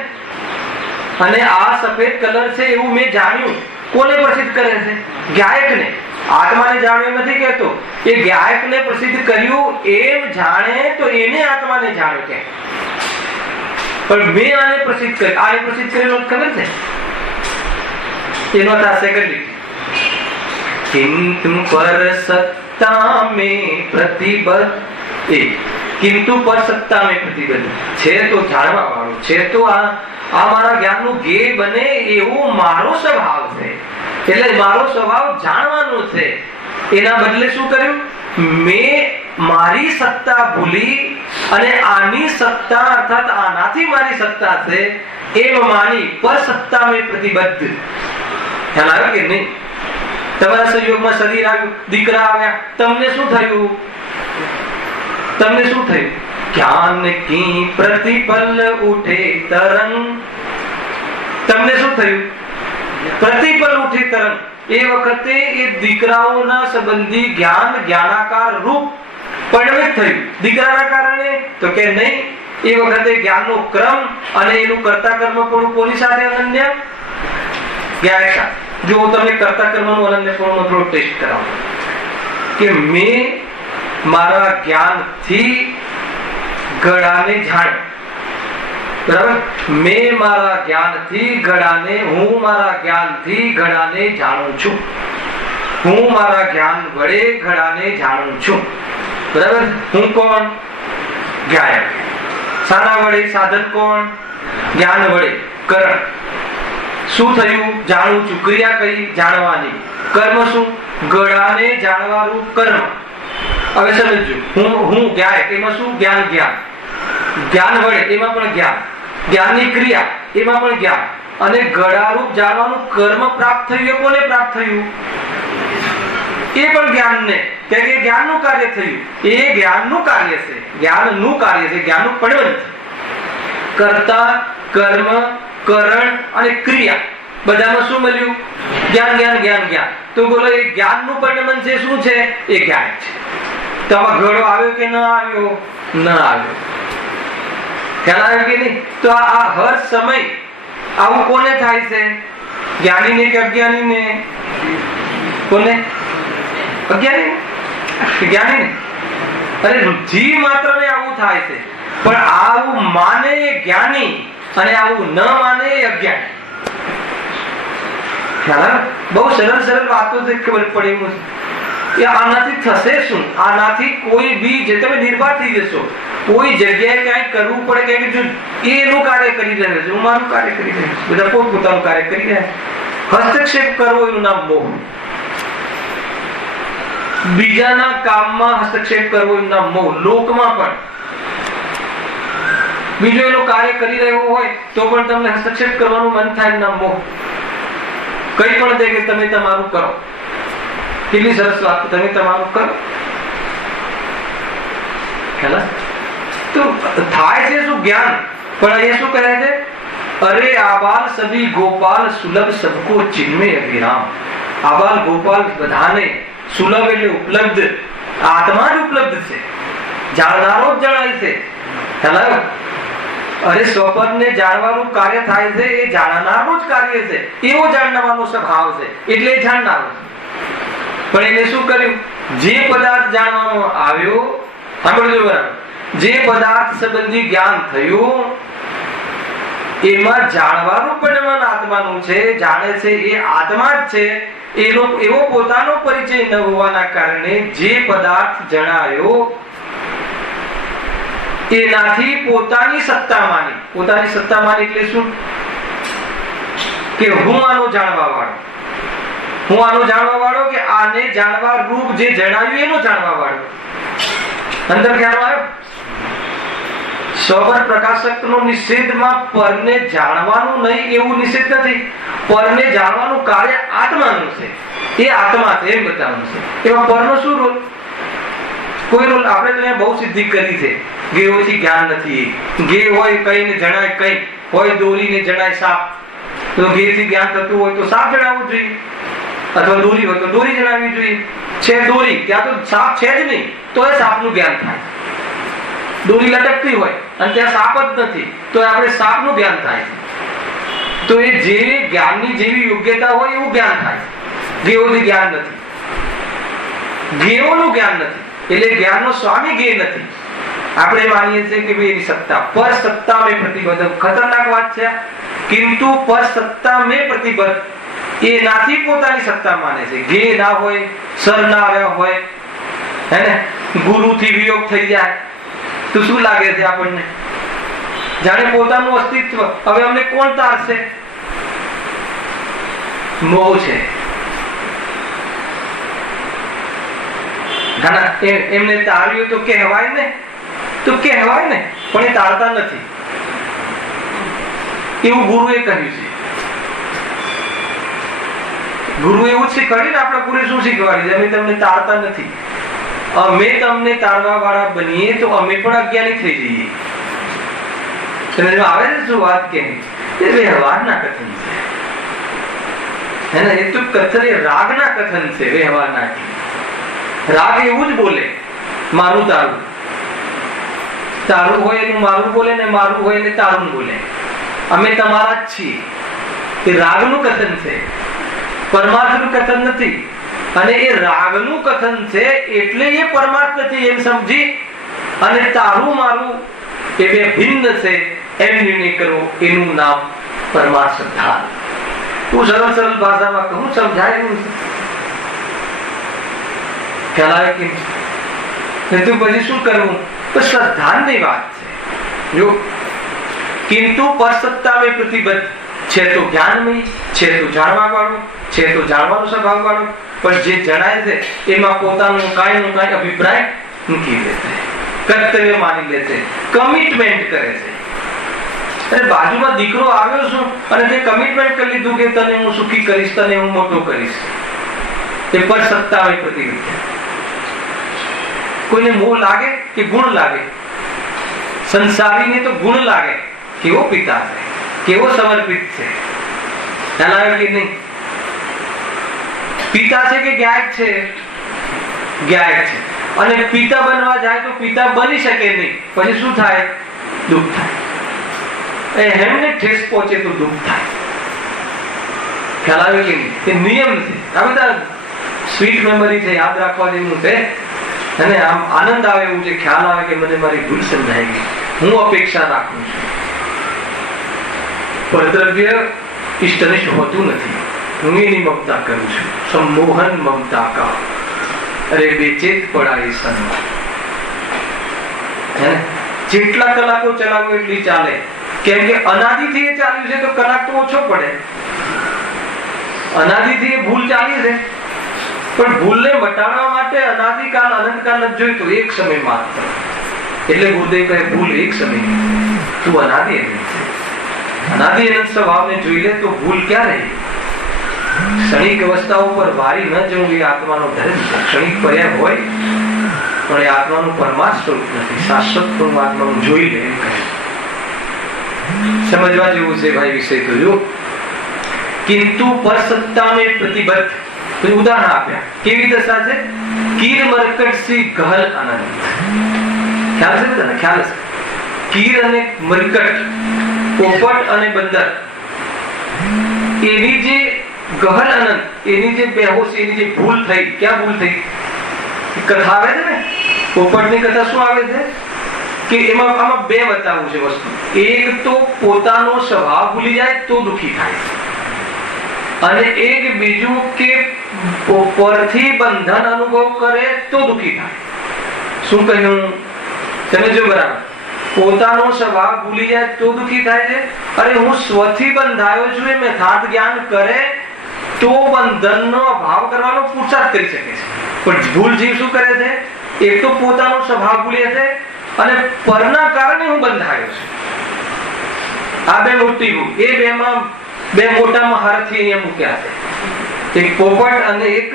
અને આ સફેદ કલર છે એવું મેં જાણ્યું, કોને પ્રસિદ્ધ કરે છે? ગાયકને. આત્માને જાણ્યું નથી કહેતો, એ ગાયકને પ્રસિદ્ધ કર્યું. એમ જાણે તો એને આત્માને જાણે કે, પણ મેં આને પ્રસિદ્ધ કર્યું. આને પ્રસિદ્ધ કરેલો ખબર છે? એનો થશે કરી કિંતુ પર સત્તા મેં પ્રતિબદ્ધ, किंतु पर सत्ता में प्रतिबद्ध છે તો જાણવા વાળો છે તો આ મારા જ્ઞાનનું ધ્યેય બને એવો મારો સ્વભાવ છે, એટલે મારો સ્વભાવ જાણવાનો છે. એના બદલે શું કર્યું? મેં મારી સત્તા ભૂલી અને આની સત્તા અર્થાત આનાથી મારી સત્તા છે એમ માની પર સત્તા મેં પ્રતિબદ્ધ. ખ્યાલ આવ્યો કે નહીં? તમારા સંયોગમાં શરીર આવ્યું, દીકરા આવ્યા, તમને શું થયું? તમને શું થયું? જ્ઞાન કી પ્રતિપલ ઉઠે તરંગ. તમને શું થયું? પ્રતિપલ ઉઠે તરંગ. એ વખતે એ દીકરાઓના સંબંધી જ્ઞાન જ્ઞાનાકાર રૂપ પરિણમિત થયું. દીકરાના કારણે તો કે નહીં, એ વખતે જ્ઞાનનો ક્રમ અને એનું કર્તા કર્મ પણ કોની સાથે અનન્ય? જ્ઞાન સાથે. જો તમે કર્તા કર્મનું અનન્ય પણ થોડો ટેસ્ટ કરાવો કે મેં મારા જ્ઞાનથી ઘડાને જાણ. બરાબર? મેં મારા જ્ઞાનથી ઘડાને, હું મારા જ્ઞાનથી ઘડાને જાણું છું. હું મારા જ્ઞાન વડે ઘડાને જાણું છું. બરાબર? હું કોણ? જ્ઞાન. શાના વડે? સાધન કોણ? જ્ઞાન વડે. કર્મ. શું થયું? જાણું છું. ક્રિયા કઈ? જાણવાની. કર્મ શું? ઘડાને જાણવાનું કર્મ. હવે સમજો, હું જ્ઞાન, એમાં શું? જ્ઞાન. જ્ઞાન વડે, એમાં પણ જ્ઞાન. જ્ઞાનની ક્રિયા, એમાં પણ જ્ઞાન. અને ઘડારૂપ જાણવાનું કર્મ પ્રાપ્ત થયું. એ કોને પ્રાપ્ત થયું? એ પણ જ્ઞાનને. કે જ્ઞાનનું કાર્ય થયું. એ જ્ઞાનનું કાર્ય છે. જ્ઞાનનું કાર્ય છે. જ્ઞાનનું પરિવર્તન. કર્તા, કર્મ, કરણ અને ક્રિયા બધામાં શું મળ્યું? જ્ઞાન. તો બોલો એ જ્ઞાનનું પરિણમન છે. શું છે? એ જ્ઞાન છે. તો આમાં ઘડો આવ્યો કે ન આવ્યો? ન આવ્યો. ખ્યાલ આવ્યો કે નહીં? તો આ હર સમય આવું કોને થાય છે? જ્ઞાનીને કે અજ્ઞાનીને? કોને? અજ્ઞાની કે જ્ઞાનીને? અરે જીવ માત્ર ને આવું થાય છે, પણ આવું માને જ્ઞાની અને આવું ન માને અજ્ઞાની. ખ્યાલ? બહુ સરળ વાતો ખબર પડે એવું છે. આનાથી થશે શું? આનાથી કોઈ બી જે તમે નિર્ભર થઈ જશો. કોઈ જગ્યાએ ક્યાંય કરવું પડે કે જો એનું કાર્ય કરી રહ્યો છે, હું મારું કાર્ય કરી રહ્યો છું, બધા પોતપોતાનું કાર્ય કરી રહ્યા. હસ્તક્ષેપ કરવો એનું નામ મોહ. બીજાના કામમાં હસ્તક્ષેપ કરવો એનું નામ મોહ. લોકમાં પણ બીજો એનું કાર્ય કરી રહ્યો હોય તો પણ તમને હસ્તક્ષેપ કરવાનું મન થાય, એનું નામ મોહ. કઈ પણ દે કે તમે તમારું કરો. કેટલી સરસ વાત, તમે તમારું કરો. તો થાય છે શું? જ્ઞાન. પણ અહીંયા શું કહે છે? અરે આબાલ સભી ગોપાલ સુલભ સબકો ચિન્મે અભિરામ. આબાલ ગોપાલ બધાને સુલભ એટલે ઉપલબ્ધ. આત્મા જ ઉપલબ્ધ છે. જાણનારો જ જણાય છે. અરે સ્વપદને જાણવાનું કાર્ય થાય છે, એ જાણનારનું જ કાર્ય છે. એવો જાણવાનો સ્વભાવ છે, એટલે જાણનારો. પણ એને શું કર્યું? જે પદાર્થ જાણવામાં આવ્યો, સાંભળજો બરાબર, જે પદાર્થ સંબંધી જ્ઞાન થયું એમાં જાણવાનું પરિણામ આત્માનું છે. જાણે છે એ આત્મા જ છે. એવો પોતાનો પરિચય ન હોવાના કારણે જે પદાર્થ જણાયો એનાથી પોતાની સત્તા માની. પોતાની સત્તા માની એટલે શું? કે હું આનો જાણવા વાળો. હું આનો જાણવા વાળો કે આને જાણવા રૂપ જે જણાવ્યું એનો જાણવા વાળો. અંદર ખ્યાલ આવ્યો? સ્વપર પ્રકાશકનો નિષેધમાં પરને જાણવાનું નહીં એવું નિષેધ નથી. પરને જાણવાનું કાર્ય આત્માનું છે. એ આત્મા છે એમ બતાવવાનું છે. એમાં પરનો શું રોલ? કોઈ રોલ. આપણે તો બહુ સિદ્ધિ કરી છે. ગેઓથી જ્ઞાન નથી. ગે હોય કઈને જણાય કઈ, હોય દોરીને જણાય સાપ. તો ગેથી જ્ઞાન થતું હોય તો સાપ જણાવવું જોઈએ, અથવા દોરી હોય તો દોરી જણાવવી જોઈએ. છે દોરી, ત્યાં તો સાપ છે જ નહીં, તો એ સાપનું જ્ઞાન થાય. દોરી લટકતી હોય અને ત્યાં સાપ જ નથી, તો આપણે સાપનું જ્ઞાન થાય. તો એ જેવી જ્ઞાનની જેવી યોગ્યતા હોય એવું જ્ઞાન થાય. ગેઓથી જ્ઞાન નથી. ગેઓનું જ્ઞાન નથી એટલે જ્ઞાનનો સ્વામી ગે નથી. આપણે માનીએ છીએ કે ભાઈ એની સત્તા, પર સત્તા મેં પ્રતિબદ્ધ. ખતરનાક વાત છે. કિંતુ પર સત્તા મેં પ્રતિબદ્ધ એ નાથી પોતાની સત્તા માને છે. ગે ના હોય, સર ના આવ્યા હોય, હે ને, ગુરુથી વિયોગ થઈ જાય, તો શું લાગે છે આપણને? જાણે પોતાનું અસ્તિત્વ હવે અમને કોણ તારશે? મોહ છે. એમને તાર્યું તો કહેવાય ને, પણ એ તારતા નથી એવું ગુરુએ કહ્યું છે. ગુરુ એવું જ શીખવાડ્યું ને. આપણા ગુરુએ શું શીખવાડ્યું? અમે તમને તારતા નથી. અમે તમને તારવા વાળા બનીએ તો અમે પણ અજ્ઞાની થઈ જઈએ. આવે છે શું વાત કે એ વ્યવહારના કથન છે, એ તો કથન એ રાગના કથન છે. વ્યવહારના રાગ એવું જ બોલે, મારું તારું. તારું હોય એનું મારું બોલે, ને મારું હોય એને તારું બોલે. અમે તમારા જ છીએ. એ રાગનું કથન છે, પરમાર્થનું કથન નથી. અને એ રાગનું કથન છે એટલે એ પરમાર્થ નથી એમ સમજી અને તારું મારું એ બે ભિન્ન છે એમ નિર્ણય કરવો, એનું નામ પરમાર્થ શ્રદ્ધા. હું સરળ ભાષામાં કહું, સમજાય એવું ખ્યાલ આવે કે નહીં? પછી શું કરવું? તો શ્રદ્ધાની વાત છે. જો કિંતુ પરસત્તા મેં પ્રતિબદ્ધ છે તો જ્ઞાનમય છે, તો જાણવા વાળું છે, તો જાણવાનો સ્વભાવ વાળું. પણ જે જણાય છે એમાં પોતાનું કાંઈ અભિપ્રાય મૂકી દે છે, કર્તવ્ય માની લે છે, કમિટમેન્ટ કરે છે. અને બાજુમાં દીકરો આવ્યો છું અને તે કમિટમેન્ટ કરી લીધું કે તને હું સુખી કરીશ, તને હું મોટો કરીશ. એ પર સત્તા હોય પ્રતિબદ્ધ. કોઈને મોહ લાગે કે ગુણ લાગે? સંસારીને તો ગુણ લાગે. કેવો પિતા છે, કેવો સમર્પિત છે. ખ્યાલ આવે કે નહીં? પિતા છે કે ગાયક છે? ગાયક છે. અને પિતા બનવા જાય તો પિતા બની શકે નહીં. પછી શું થાય? દુઃખ થાય. એમને ઠેસ પહોંચે તો દુઃખ થાય. ખ્યાલ આવે કે નહીં? એ નિયમ છે. આ બધા સ્વીટ મેમરી છે, યાદ રાખવા જેવું છે. અને આમ આનંદ આવે એવું છે, ખ્યાલ આવે કે મને મારી ભૂલ સમજાઈ ગઈ. હું અપેક્ષા રાખું છું. પરદ્રવ્ય ઇષ્ટનિષ્ઠ હોતું નથી. હું એની મમતા કરું છું. સંમોહન મમતા કા અરે બેચેત પડાય સન. જેટલા કલાકો ચલાવો એટલી ચાલે. કેમ કે અનાદિથી એ ચાલ્યું છે તો કલાક તો ઓછો પડે. અનાદિથી એ ભૂલ ચાલી છે, પણ ભૂલને મટાડવા માટે અનાદિકાલ અનંતકાલ જ જોઈતો, એક સમય માત્ર. એટલે ગુરુદેવ કહે ભૂલ એક સમય, તું અનાદિ અનાદિ અનંત સ્વભાવને જોઈ લે તો ભૂલ ક્યાં રહી? ક્ષણિક અવસ્થાઓ પર વારી ન જવું એ આત્માનો ધર્મ છે. ક્ષણિક પર્યાય હોય પણ એ આત્માનું પરમાર્થ સ્વરૂપ નથી. શાશ્વત આત્માનું જોઈ લે એમ કહે. સમજવા જેવું છે ભાઈ વિષય તો. જો કિંતુ પરસત્તા મેં પ્રતિબદ્ધ. ઉદાહરણ આપ્યા. કેવી દશા છે? કીર મરકટ સી ગહલ અનંત. ખ્યાલ છે બધાને? ખ્યાલ છે. કીર અને મરકટ, પોપટ અને બંદર, એની જે ગહન અનંત, એની જે બેહોશ, એની જે ભૂલ થઈ. ક્યાં ભૂલ થઈ? કથા આવે છે ને, પોપટની કથા શું આવે છે કે એમાં આમાં બે બતાવવું છે વસ્તુ. એક તો પોતાનો સ્વભાવ ભૂલી જાય તો દુઃખી થાય, અને એક બીજું કે પરથી બંધન અનુભવ કરે તો દુઃખી થાય. શું કહ્યું? તમે જો બરાબર. પોતાનો સ્વભાવ ભૂલી જાય તો દુઃખી થાય છે. અરે હું સ્વથી બંધાયો છું એમ યથાર્થ જ્ઞાન કરે તો બંધનનો અભાવ કરવાનો પુરુષાર્થ કરી શકે છે. પણ ભૂલ જીવ શું કરે છે? એક તો પોતાનો સ્વભાવ ભૂલે છે અને પરના કારણે હું બંધાયો છું. આ બે મોટી ભૂલ. એ બેમાં બે મોટા મહારથી અહીંયા મૂક્યા છે, એક પોપટ અને એક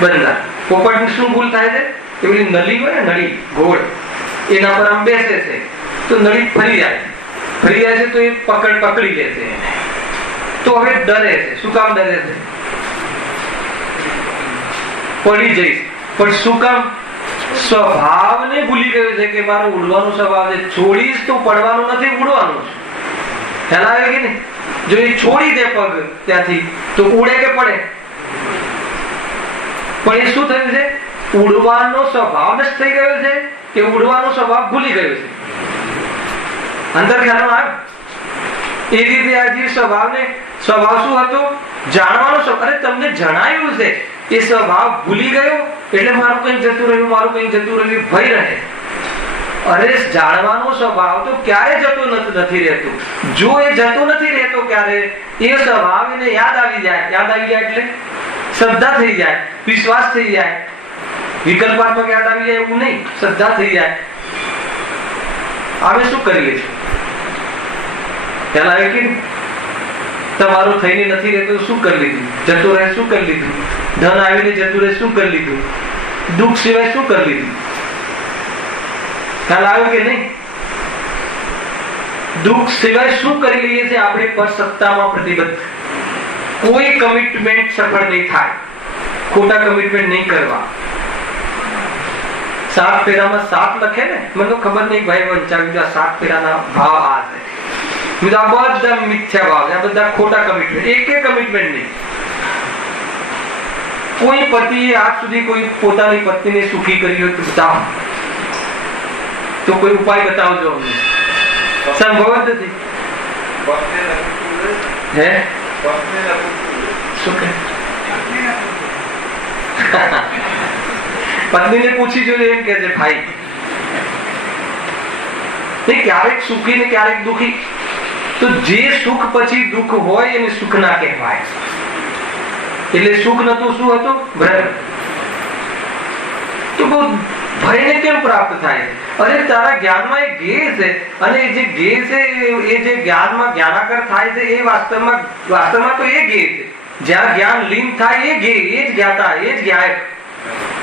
બંદર. પોપટ શું ભૂલ થાય છે? એ પેલી નળી હોય ને, નળી ગોળ, એના પર આમ બેસે છે તો નળી ફરી જાય છે તો એ પકડી લે છે. તો હવે ડરે છે. શું કામ ડરે છે? પડી જઈશ. પણ શું કામ? સ્વભાવને ભૂલી ગયો છે કે મારો ઉડવાનો સ્વભાવ છે. છોડીશ તો પડવાનું નથી, ઉડવાનું છે. ખ્યાલ આવે કે નહીં? જો એ છોડી દે પગ ત્યાંથી તો ઉડે કે પડે? પણ એ શું થયું છે? ઉડવાનો સ્વભાવ નષ્ટ થઈ ગયો છે કે ઉડવાનો સ્વભાવ ભૂલી ગયો છે? અંતર ખ્યાલમાં આવ્યો? એ રીતે આ જે સ્વભાવ શું હતો? જાણવાનો સ્વભાવ. અરે તમને જણાયું છે એ સ્વભાવ ભૂલી ગયો એટલે મારું કઈ જતું રહ્યું, મારું કઈ જતું રહ્યું ભય રહે. અરે જાણવાનો સ્વભાવ તો ક્યારે જતો નથી રહેતું. જો એ જતો નથી રહેતો ક્યારે, એ સ્વભાવ એને યાદ આવી જાય. યાદ આવી જાય એટલે શ્રદ્ધા થઈ જાય, વિશ્વાસ થઈ જાય. વિકલ્પાત્મક યાદ આવી જાય એવું નહીં, શ્રદ્ધા થઈ જાય. અમે શું કરીએ છીએ? ખ્યાલ આવે કે તમારું થઈને નથી રહેતું શું કરી લીધું, જતો રહે શું કરી લીધું, ધન આવીને જતું રહે શું કરી લીધું, દુઃખ સિવાય શું કરી લીધું? ખ્યાલ આવ્યો કે નહીં? દુઃખ સિવાય શું કરી લઈએ છીએ આપણે? પર સત્તામાં પ્રતિબદ્ધ. કોઈ કમિટમેન્ટ સફળ નહીં થાય, ખોટા કમિટમેન્ટ નહીં કરવા. 7 ફેરામાં 7 લખે ને, મને તો ખબર નહીં ભાઈ વંચાવ્યું 7 ફેરાના ભાવ આ છે. બધા મિથ્યા ભાવ છે, આ બધા ખોટા કમિટમેન્ટ. એક કમિટમેન્ટ નહીં. કોઈ પતિએ આજ સુધી કોઈ પોતાની પત્નીને સુખી કરી હોય તો બતાવો, તો કોઈ ઉપાય બતાવજો અમને. સંભવ જ નથી. હે શું કે પત્નીને પૂછી જોઈએ એમ કે છે ભાઈ. ક્યારેક સુખી ને ક્યારેક દુખી. તો જે સુખ પછી દુઃખ હોય એને સુખ ના કહેવાય. એટલે સુખ નતું શું હતું? ભય. તો બહુ ભયને કેમ પ્રાપ્ત થાય? અરે તારા જ્ઞાનમાં એ જ્ઞેય છે, અને એ જે જ્ઞેય છે એ જે જ્ઞાનમાં જ્ઞાનાકાર થાય છે એ વાસ્તવમાં તો એ જ્ઞેય છે. જ્યાં જ્ઞાન લીન થાય એ જ્ઞેય, એ જ જ્ઞાતા, એ જ જ્ઞાયક.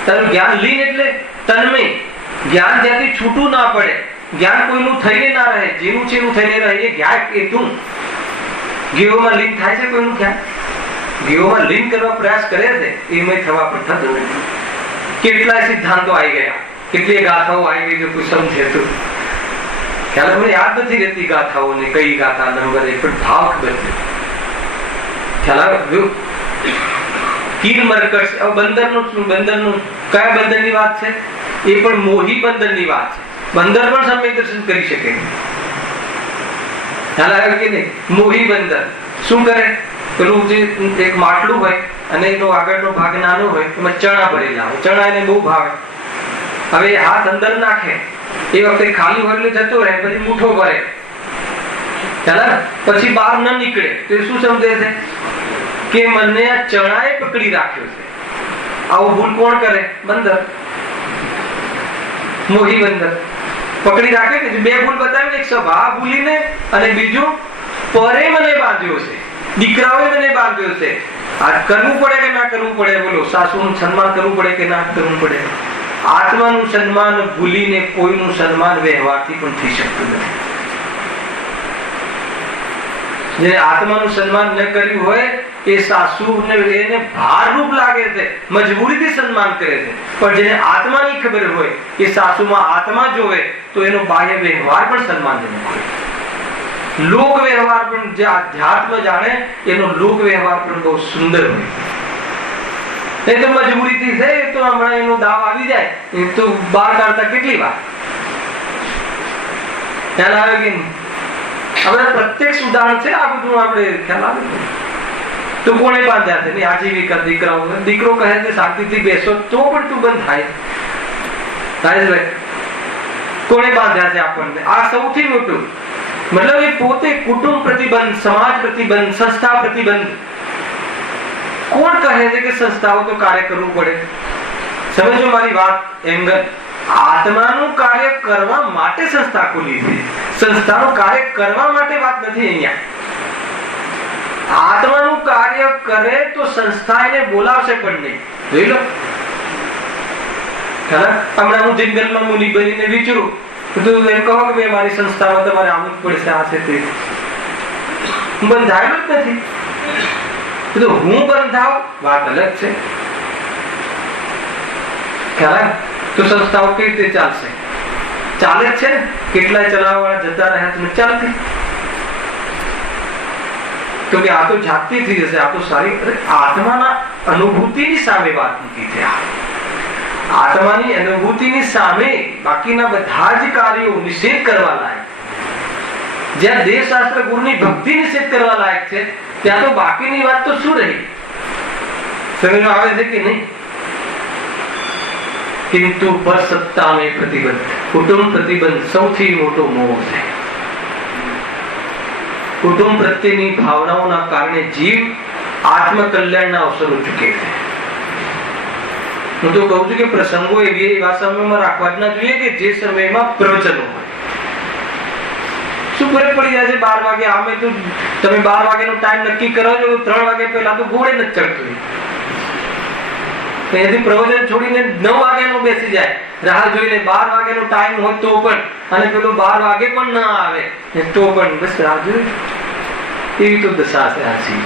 તારું જ્ઞાન લીન એટલે તન્મય. જ્ઞાન જ્યાંથી છૂટું ના પડે, જ્ઞાન કોઈનું થઈને ના રહે, જેનું છે એનું થઈને રહે, એ જ્ઞાયક, એ તું. જ્ઞેયોમાં લીન થાય છે કોઈનું જ્ઞાન? જ્ઞેયોમાં લીન કરવા પ્રયાસ કરે છે, એમાં થવા પર થતું નથી. કેટલાય સિદ્ધાંતો આવી ગયા, કેટલી ગાથાઓ આવી ગઈ, જો કોઈ સમજે તો. ખ્યાલ મને યાદ નથી રહેતી ગાથાઓને, કઈ ગાથા નંબર 1, પણ ભાવ ખબર છે. ખ્યાલ આવ્યો? કીર મરકટ. બંદરનું કયા બંદરની વાત છે? એ પણ મોહી બંદરની વાત છે. બંદર પણ સમ્યક દર્શન કરી શકે. ખ્યાલ આવ્યો કે નહીં? મોહી બંદર શું કરે? પેલું જે એક માટલું હોય અને એનો આગળનો ભાગ નાનો હોય, એમાં ચણા ભરેલા હોય. ચણા એને બહુ ભાવે. હવે હાથ અંદર નાખે, એ વખતે ખાલી હોય એટલે જતો રહે, પછી મુઠ્ઠો ભરે. ખ્યાલ? પછી બહાર ન નીકળે તો એ શું સમજે છે કે મને આ ચણાએ પકડી રાખ્યો છે. આવું ભૂલ કોણ કરે? બંદર, મોહી બંદર પકડી રાખે. કે બે ભૂલ બતાવી, એક સ્વભાવ ભૂલીને, અને બીજું પરે મને બાંધ્યો છે, દીકરાઓએ મને બાંધ્યો છે. આ કરવું પડે કે ના કરવું પડે? બોલો. સાસુનું સન્માન કરવું પડે કે ના કરવું પડે? આત્માનું સન્માન ભૂલીને કોઈનું સન્માન વ્યવહારથી પણ થઈ શકતું નથી. જે આત્માનું સન્માન ન કર્યું હોય એ સાસુને એને ભારરૂપ લાગે છે, મજબૂરીથી સન્માન કરે છે. પણ જેને આત્માની ખબર હોય, એ સાસુમાં આત્મા જોવે તો એનો બાહ્ય વ્યવહાર પણ સન્માનજનક હોય. લોક વ્યવહાર પણ, જે આધ્યાત્મ જાણે એનો લોક વ્યવહાર પણ બહુ સુંદર હોય. એ તો મજબૂરીથી છે, તો હમણાં એનો દાવ આવી જાય, એ તો બહાર કાઢતા કેટલી વાર. ખ્યાલ આવે કે આપણે પ્રત્યક્ષ ઉદાહરણ છે આ બધું. આપણે ખ્યાલ આવે તો કોણે બાંધ્યા છે? આજીવિકા દીકરાઓ. દીકરો કહે છે શાંતિથી બેસો, તો પણ તું બંધ થાય. કોણે બાંધ્યા છે આપણને? આ સૌથી મોટું. મતલબ એ પોતે કુટુંબ પ્રતિબંધ, સમાજ પ્રતિબંધ, સંસ્થા પ્રતિબંધ. કોણ કહે છે કે સંસ્થાઓ તો કાર્ય કરવું પડે? સમજો મારી વાત. એંગલ આત્માનું કાર્ય કરવા માટે સંસ્થા ખોલી છે. સંસ્થાનું કાર્ય કરવા માટે વાત નથી અહીંયા. આત્માનું કાર્ય કરે તો સંસ્થા એને બોલાવશે પણ નહીં. જોઈ લો. હમણાં હું જંગલમાં મુનિ બનીને વિચરું તો એમ કહો કે મારી સંસ્થામાં તમારે આવવું જ પડશે, આ છે તે. હું બંધાયેલો જ નથી. હું બંધાવ વાત અલગ છે. ખ્યાલ? તો સંસ્થાઓ કેવી રીતે ચાલશે? ચાલે જ છે ને. કેટલાય ચલાવવા વાળા જતા રહ્યા તમે ચાલતી. તો કે આ તો જાગતી થઈ જશે, આ તો સારી. આત્માના અનુભૂતિની સામે વાત મૂકી છે. આત્માની અનુભૂતિની સામે બાકીના બધા જ કાર્યો નિષેધ કરવા લાયક. જ્યાં દેહ શાસ્ત્ર ગુરુની ભક્તિ નિષેધ કરવા લાયક છે, ત્યાં તો બાકીની વાત તો શું રહી? સમજ આવે છે કે નહીં? કિંતુ પર સત્તા મેં પ્રતિબંધ, કુટુંબ પ્રતિબંધ સૌથી મોટો મોહ છે. કુટુંબ પ્રત્યેની ભાવનાઓના કારણે જીવ આત્મકલ્યાણના અવસરો ચૂકે છે. હું તો કહું છું કે પ્રસંગો એવા સમયમાં રાખવા જ ના જોઈએ કે જે સમયમાં પ્રવચનો હોય. શું ફરક પડી જાય છે 12 વાગે? આમે તો તમે 12 વાગ્યાનો ટાઈમ નક્કી કરો છો, 3 વાગે પહેલા તો ઘોડે નથી ચડતું. એથી પ્રવચન છોડીને 9 વાગ્યાનો બેસી જાય, રાહ જોઈ લે. 12 વાગ્યાનો ટાઈમ હોય તો પણ, અને પેલો 12 વાગે પણ ના આવે તો પણ બસ રાહ જોઈ. એવી તો દશા છે આજી.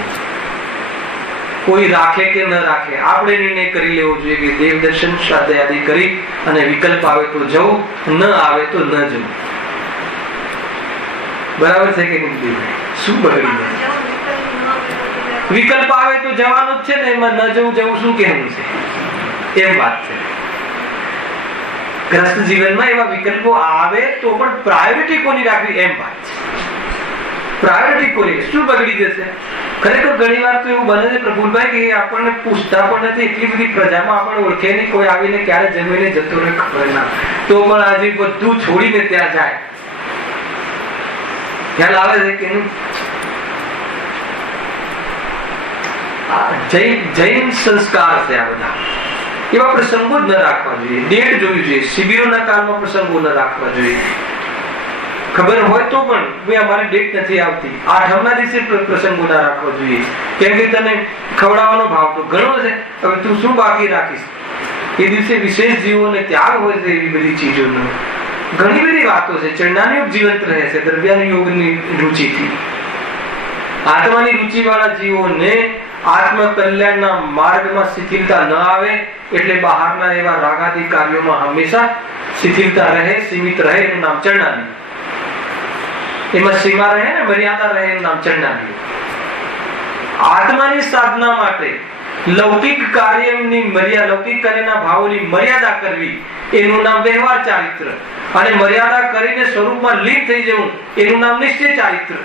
કોઈ રાખે કે ન રાખે, આપણે નિર્ણય કરી લેવો જોઈએ કે દેવ દર્શન શ્રાદ્ધ કરી અને વિકલ્પ આવે તો જવું, ન આવે તો ન જવું. બરાબર છે કે નહીં? શું બગડી જાય? વિકલ્પ આવે તો જવાનું જ છે ને, એમાં ન જવું શું કહેવું છે? એમ વાત છે. ગ્રસ્ત જીવનમાં એવા વિકલ્પો આવે તો પણ પ્રાયોરિટી કોની રાખવી, એમ વાત છે. પ્રાયોરિટી કોની? શું બગડી જશે? ખરેખર ઘણી વાર તો એવું બને છે પ્રફુલભાઈ કે આપણને પૂછતા પણ નથી, એટલી બધી પ્રજામાં આપણને ઓળખે નહીં, કોઈ આવીને ક્યારે જમીને જતો રહે ખબર ના, તો પણ આજે બધું છોડીને ત્યાં જાય. ખ્યાલ આવે છે કે નહીં? જૈન સંસ્કાર છે આ બધા. એવા પ્રસંગો જ ન રાખવા જોઈએ. ડેટ જોવી જોઈએ. શિબિરોના કાળમાં પ્રસંગો ન રાખવા જોઈએ. ખબર હોય તો પણ ભાઈ અમારે ડેટ નથી આવતી, આઠમના દિવસે પ્રસંગો ના રાખવા જોઈએ. કેમ કે તને ખવડાવવાનો ભાવ તો ઘણો છે, હવે તું શું બાકી રાખીશ? એ દિવસે વિશેષ જીવોને ત્યાગ હોય છે. એવી બધી ચીજોનો ઘણી બધી વાતો છે. ચરણાનો યોગ જીવંત રહે છે દ્રવ્યાનો યોગની રુચિથી. આત્માની રુચિ વાળા જીવોને આત્મ કલ્યાણના માર્ગમાં શિથિલતા ન આવે, એટલે બહારના એવા રાગાદી કાર્યોમાં હંમેશા શિથિલતા રહે, સીમિત રહે. એનું નામ ચરણાની. એમાં સીમા રહે ને, મર્યાદા રહે, એનું નામ ચરણાની. આત્માની સાધના માટે લૌકિક કાર્યની મર્યાદા, લૌકિક કાર્યના ભાવોની મર્યાદા કરવી, એનું નામ વ્યવહાર ચારિત્ર. અને મર્યાદા કરીને સ્વરૂપમાં લીન થઈ જવું, એનું નામ નિશ્ચય ચારિત્ર.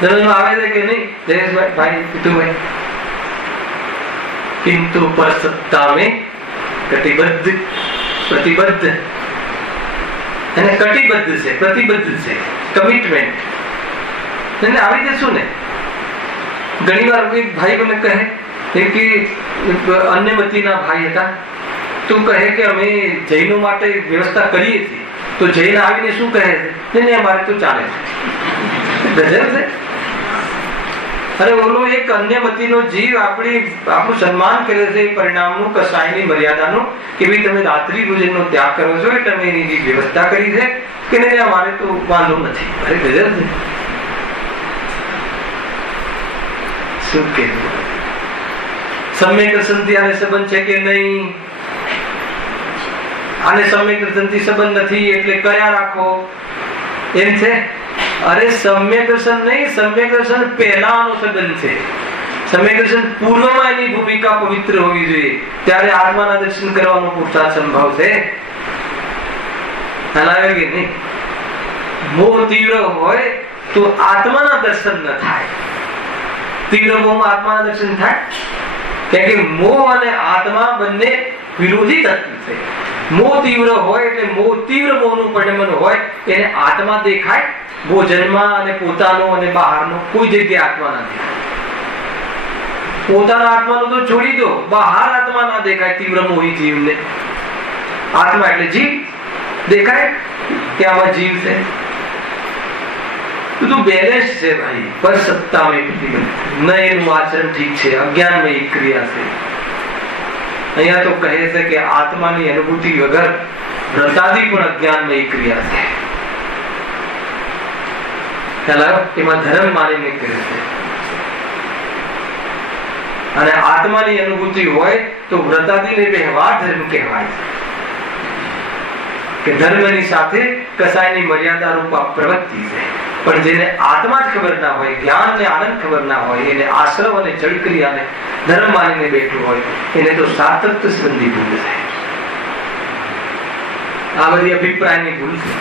ધર્મ આવે છે કે નહીં જયેશભાઈ, ભાઈ પિતુભાઈ? કિંતુ પર સત્તા મેં કટિબદ્ધ, પ્રતિબદ્ધ અને કટિબદ્ધ છે, પ્રતિબદ્ધ છે, કમિટમેન્ટ. આવી જશું ને. ઘણી વાર એક ભાઈ મને કહે કે અન્યમતીના ભાઈ હતા, તો કહે કે અમે જૈનો માટે વ્યવસ્થા કરીએ છીએ. તો જૈન આવીને શું કહે છે? નહીં અમારે તો ચાલે છે. ગજબ છે. અરે ઓલો એક અન્યમતીનો જીવ આપણું સન્માન કરે છે, પરિણામનું, કસાયની મર્યાદાનું, કે ભાઈ તમે રાત્રિ ભોજનનો ત્યાગ કરો છો, એટલે તમે એની વ્યવસ્થા કરી છે કે નહીં અમારે તો વાંધો નથી. અરે ગજબ છે. શું કહેવું? સમ્યક દર્શનથી આને સંબંધ છે કે નહીં? આને સમ્યક દર્શનથી સંબંધ નથી એટલે કર્યા રાખો, એમ છે? અરે સમ્યક દર્શન નહીં, સમ્યક દર્શન પહેલાનો સંબંધ છે. સમ્યક દર્શન પૂર્વમાં એની ભૂમિકા પવિત્ર હોવી જોઈએ, ત્યારે આત્માના દર્શન કરવાનો પુરુષાર્થ સંભવ છે. હલાવે કે નહીં? મોહ તીવ્ર હોય તો આત્માના દર્શન ન થાય. તીવ્ર મોહમાં આત્માના દર્શન થાય? કેમ કે મોહ અને આત્મા બંને વિરોધી તત્વ છે. મોહ તીવ્ર હોય એટલે તીવ્ર મોહનું પરિણમન હોય, એને આત્મા દેખાય ભોજનમાં, અને પોતાનો અને બહારનો કોઈ જગ્યાએ આત્મા ના દેખાય. પોતાના આત્માનું તો છોડી દો, બહાર આત્મા ના દેખાય તીવ્ર મોહી જીવને. આત્મા એટલે જીવ દેખાય કે આમાં જીવ છે. બધું બેલેન્સ છે ભાઈ. પર સત્તા મેં પ્રતિબંધ. ન એનું આચરણ ઠીક છે, અજ્ઞાનમય ક્રિયા છે. અહીંયા તો કહે છે કે આત્માની અનુભૂતિ વગર વ્રતાદી પણ અજ્ઞાનમય ક્રિયા છે. એમાં ધર્મ માનીને કરે છે. અને આત્માની અનુભૂતિ હોય તો વ્રતાદીને વ્યવહાર ધર્મ કહેવાય છે. કે ધર્મની સાથે કસાયની મર્યાદા રૂપા પ્રવૃત્તિ છે. પણ જેને આત્મા જ ખબર ના હોય, જ્ઞાન ને આનંદ ખબર ના હોય, એને આશ્રવ અને જળ ક્રિયાને ધર્મ માનીને બેઠું હોય, એને તો સાતત્વ સંબંધી ભૂલ છે. આ બધી અભિપ્રાયની ભૂલ છે.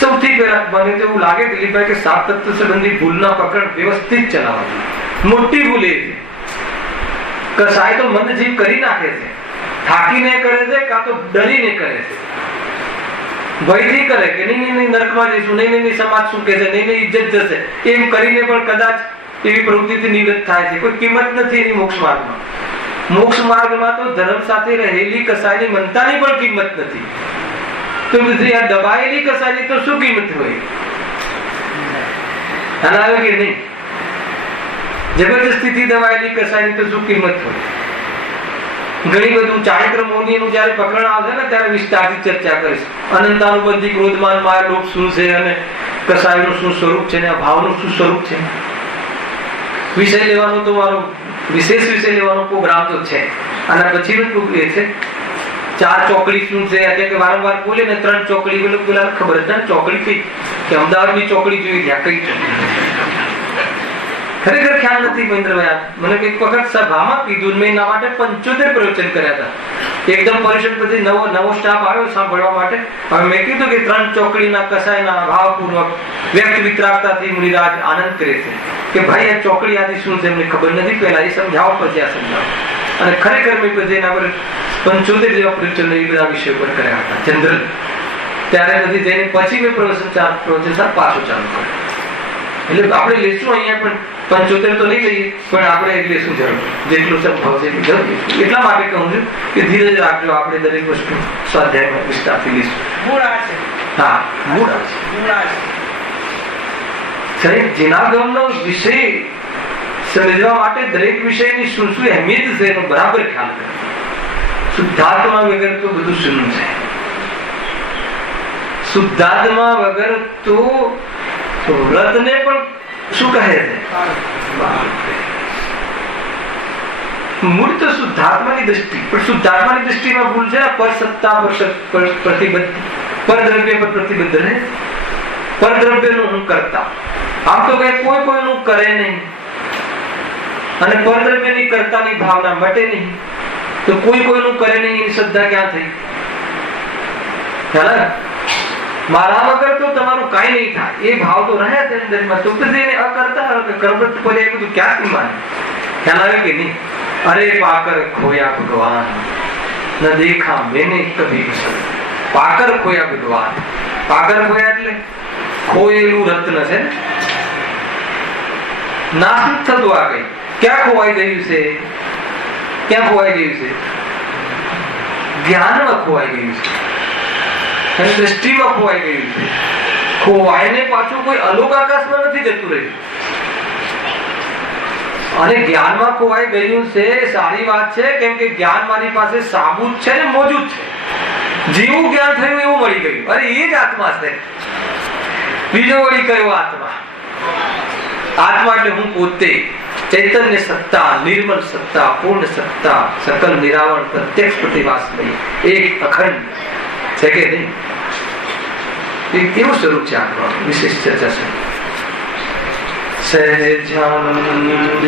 સૌથી પહેલા મને તો એવું લાગે દિલીપભાઈ કે સાતત્વ સંબંધી ભૂલના પ્રકરણ વ્યવસ્થિત ચલાવવા જોઈએ. મોટી ભૂલ એ છે કસાય તો મન જીવ કરી નાખે છે, થાકીને કરે છે કાં તો ડરીને કરે છે, ભયથી કરે કે નહીં નરકમાં જઈશું, નહીં સમાજ શું કહેશે, નહીં ઇજ્જત જશે, એમ કરીને પણ કદાચ એવી પ્રવૃત્તિથી નિવૃત્ત થાય છે. કોઈ કિંમત નથી એની મોક્ષ માર્ગમાં. મોક્ષ માર્ગમાં તો ધર્મ સાથે રહેલી કસાયની મનતાની પણ કિંમત નથી. તો બધી આ દબાયેલી કસાયની તો શું કિંમત હોય? હલાવે કે નહીં? જબરજસ્તીથી દબાયેલી કસાયની તો શું કિંમત હોય? ઘણી બધું ચારિત્ર મૌનીનું જયારે પ્રકરણ આવશે ને ત્યારે વિસ્તારથી ચર્ચા કરીશ. અનંતાનુબંધી, ક્રોધમાન, માયા, લોભ શું છે અને કસાયનું શું સ્વરૂપ છે અને આ ભાવનું શું સ્વરૂપ છે. વિષય લેવાનો તો મારો વિશેષ વિષય લેવાનો પ્રોગ્રામ તો છે. અને પછીનું એ છે 4 ચોકડી શું છે. એટલે કે વારંવાર બોલે ને 3 ચોકડી પેલા ખબર જ ના ચોકડી કઈ કે અમદાવાદની ચોકડી જોઈ ગયા કઈ ખરેખર ખ્યાલ નથી. મહેન્દ્રભાઈ મને એક વખત સભામાં કીધું, મેં એના માટે 75 પ્રવચન કર્યા હતા. એકદમ પરિષદ પછી નવો સ્ટાફ આવ્યો સાંભળવા માટે. હવે મેં કીધું કે 3 ચોકડીના કસાયના ભાવપૂર્વક વ્યક્ત વિતરાગતાથી મુનિરાજ આનંદ કરે છે કે ભાઈ આ ચોકડી આદિ શું છે એમને ખબર નથી, પહેલા એ સમજાવો પછી આ સમજાવો. અને ખરેખર મેં પછી એના પર 75 જેવા પ્રવચનો એ બધા વિષયો પર કર્યા હતા જનરલ. ત્યારે પછી જઈને પછી મેં પ્રવચન પાછું ચાલુ કર્યું. એટલે આપણે લેશું અહીંયા પણ 75 તો નહીં લઈએ, પણ આપણે લેશું જરૂર જેટલું સંભવ છે જરૂર. એટલા માટે કહું છું કે ધીરજ રાખજો, આપણે દરેક વસ્તુ સ્વાધ્યાયમાં વિસ્તારથી લઈશું. હા, મૂળ છે. જીનાગમનો વિષય સમજવા માટે દરેક વિષયની શું શું અહેમિયત છે એનો બરાબર ખ્યાલ કરો. શુદ્ધાત્મા વગર તો બધું શૂન્ય છે. શુદ્ધાત્મા વગર તો વ્રતને પણ શું કહે છે? મૂળ તો શુદ્ધાત્માની દ્રષ્ટિ, પણ શુદ્ધાત્માની દ્રષ્ટિમાં ભૂલ છે. પર સત્તા પર પ્રતિબદ્ધ, પરદ્રવ્ય પર પ્રતિબદ્ધ રહે. પરદ્રવ્યનું હું કરતા. આમ તો કઈ કોઈ કોઈનું કરે નહીં અને પરદ્રવ્યની કરતાની ભાવના મટે નહીં, તો કોઈ કોઈનું કરે નહીં એની શ્રદ્ધા ક્યાં થઈ? મારા વગર તો તમારું કઈ નહીં થાય એ ભાવ તો રહે છે અંદરમાં. તો પછી એને અકર્તા કરવત પડે એ બધું ક્યાંથી માને? ખ્યાલ આવે કે નહીં? અરે પાકર ખોયા ભગવાન ન દેખા મેને કભી કસર. પાકર ખોયા ભગવાન. પાકર ખોયા એટલે ખોયેલું રત્ન છે ને, નાશ થતું આ કઈ. ક્યાં ખોવાઈ ગયું છે? ક્યાં ખોવાઈ ગયું છે? જ્ઞાનમાં ખોવાઈ ગયું છે, દ્રષ્ટિમાં ખોવાઈ ગયું છે. ખોવાઈને પાછું કોઈ અલોક આકાશમાં નથી જતું રહ્યું. અને જ્ઞાનમાં ખોવાઈ ગયું છે સારી વાત છે, કેમ કે જ્ઞાન મારી પાસે સાબુત છે ને મોજૂદ છે. જેવું જ્ઞાન થયું એવું મળી ગયું. અરે એ જ આત્મા છે. બીજો વળી કયો આત્મા? આત્મા એટલે હું પોતે, ચૈતન્ય સત્તા, નિર્મલ સત્તા, પૂર્ણ સત્તા, સકલ નિરાવરણ, પ્રત્યક્ષ પ્રતિભાસમય, એક અખંડ છે કે નહીં? એ કેવું સ્વરૂપ છે આત્મા? વિશેષ ચર્ચા છે. સહેજાનંદ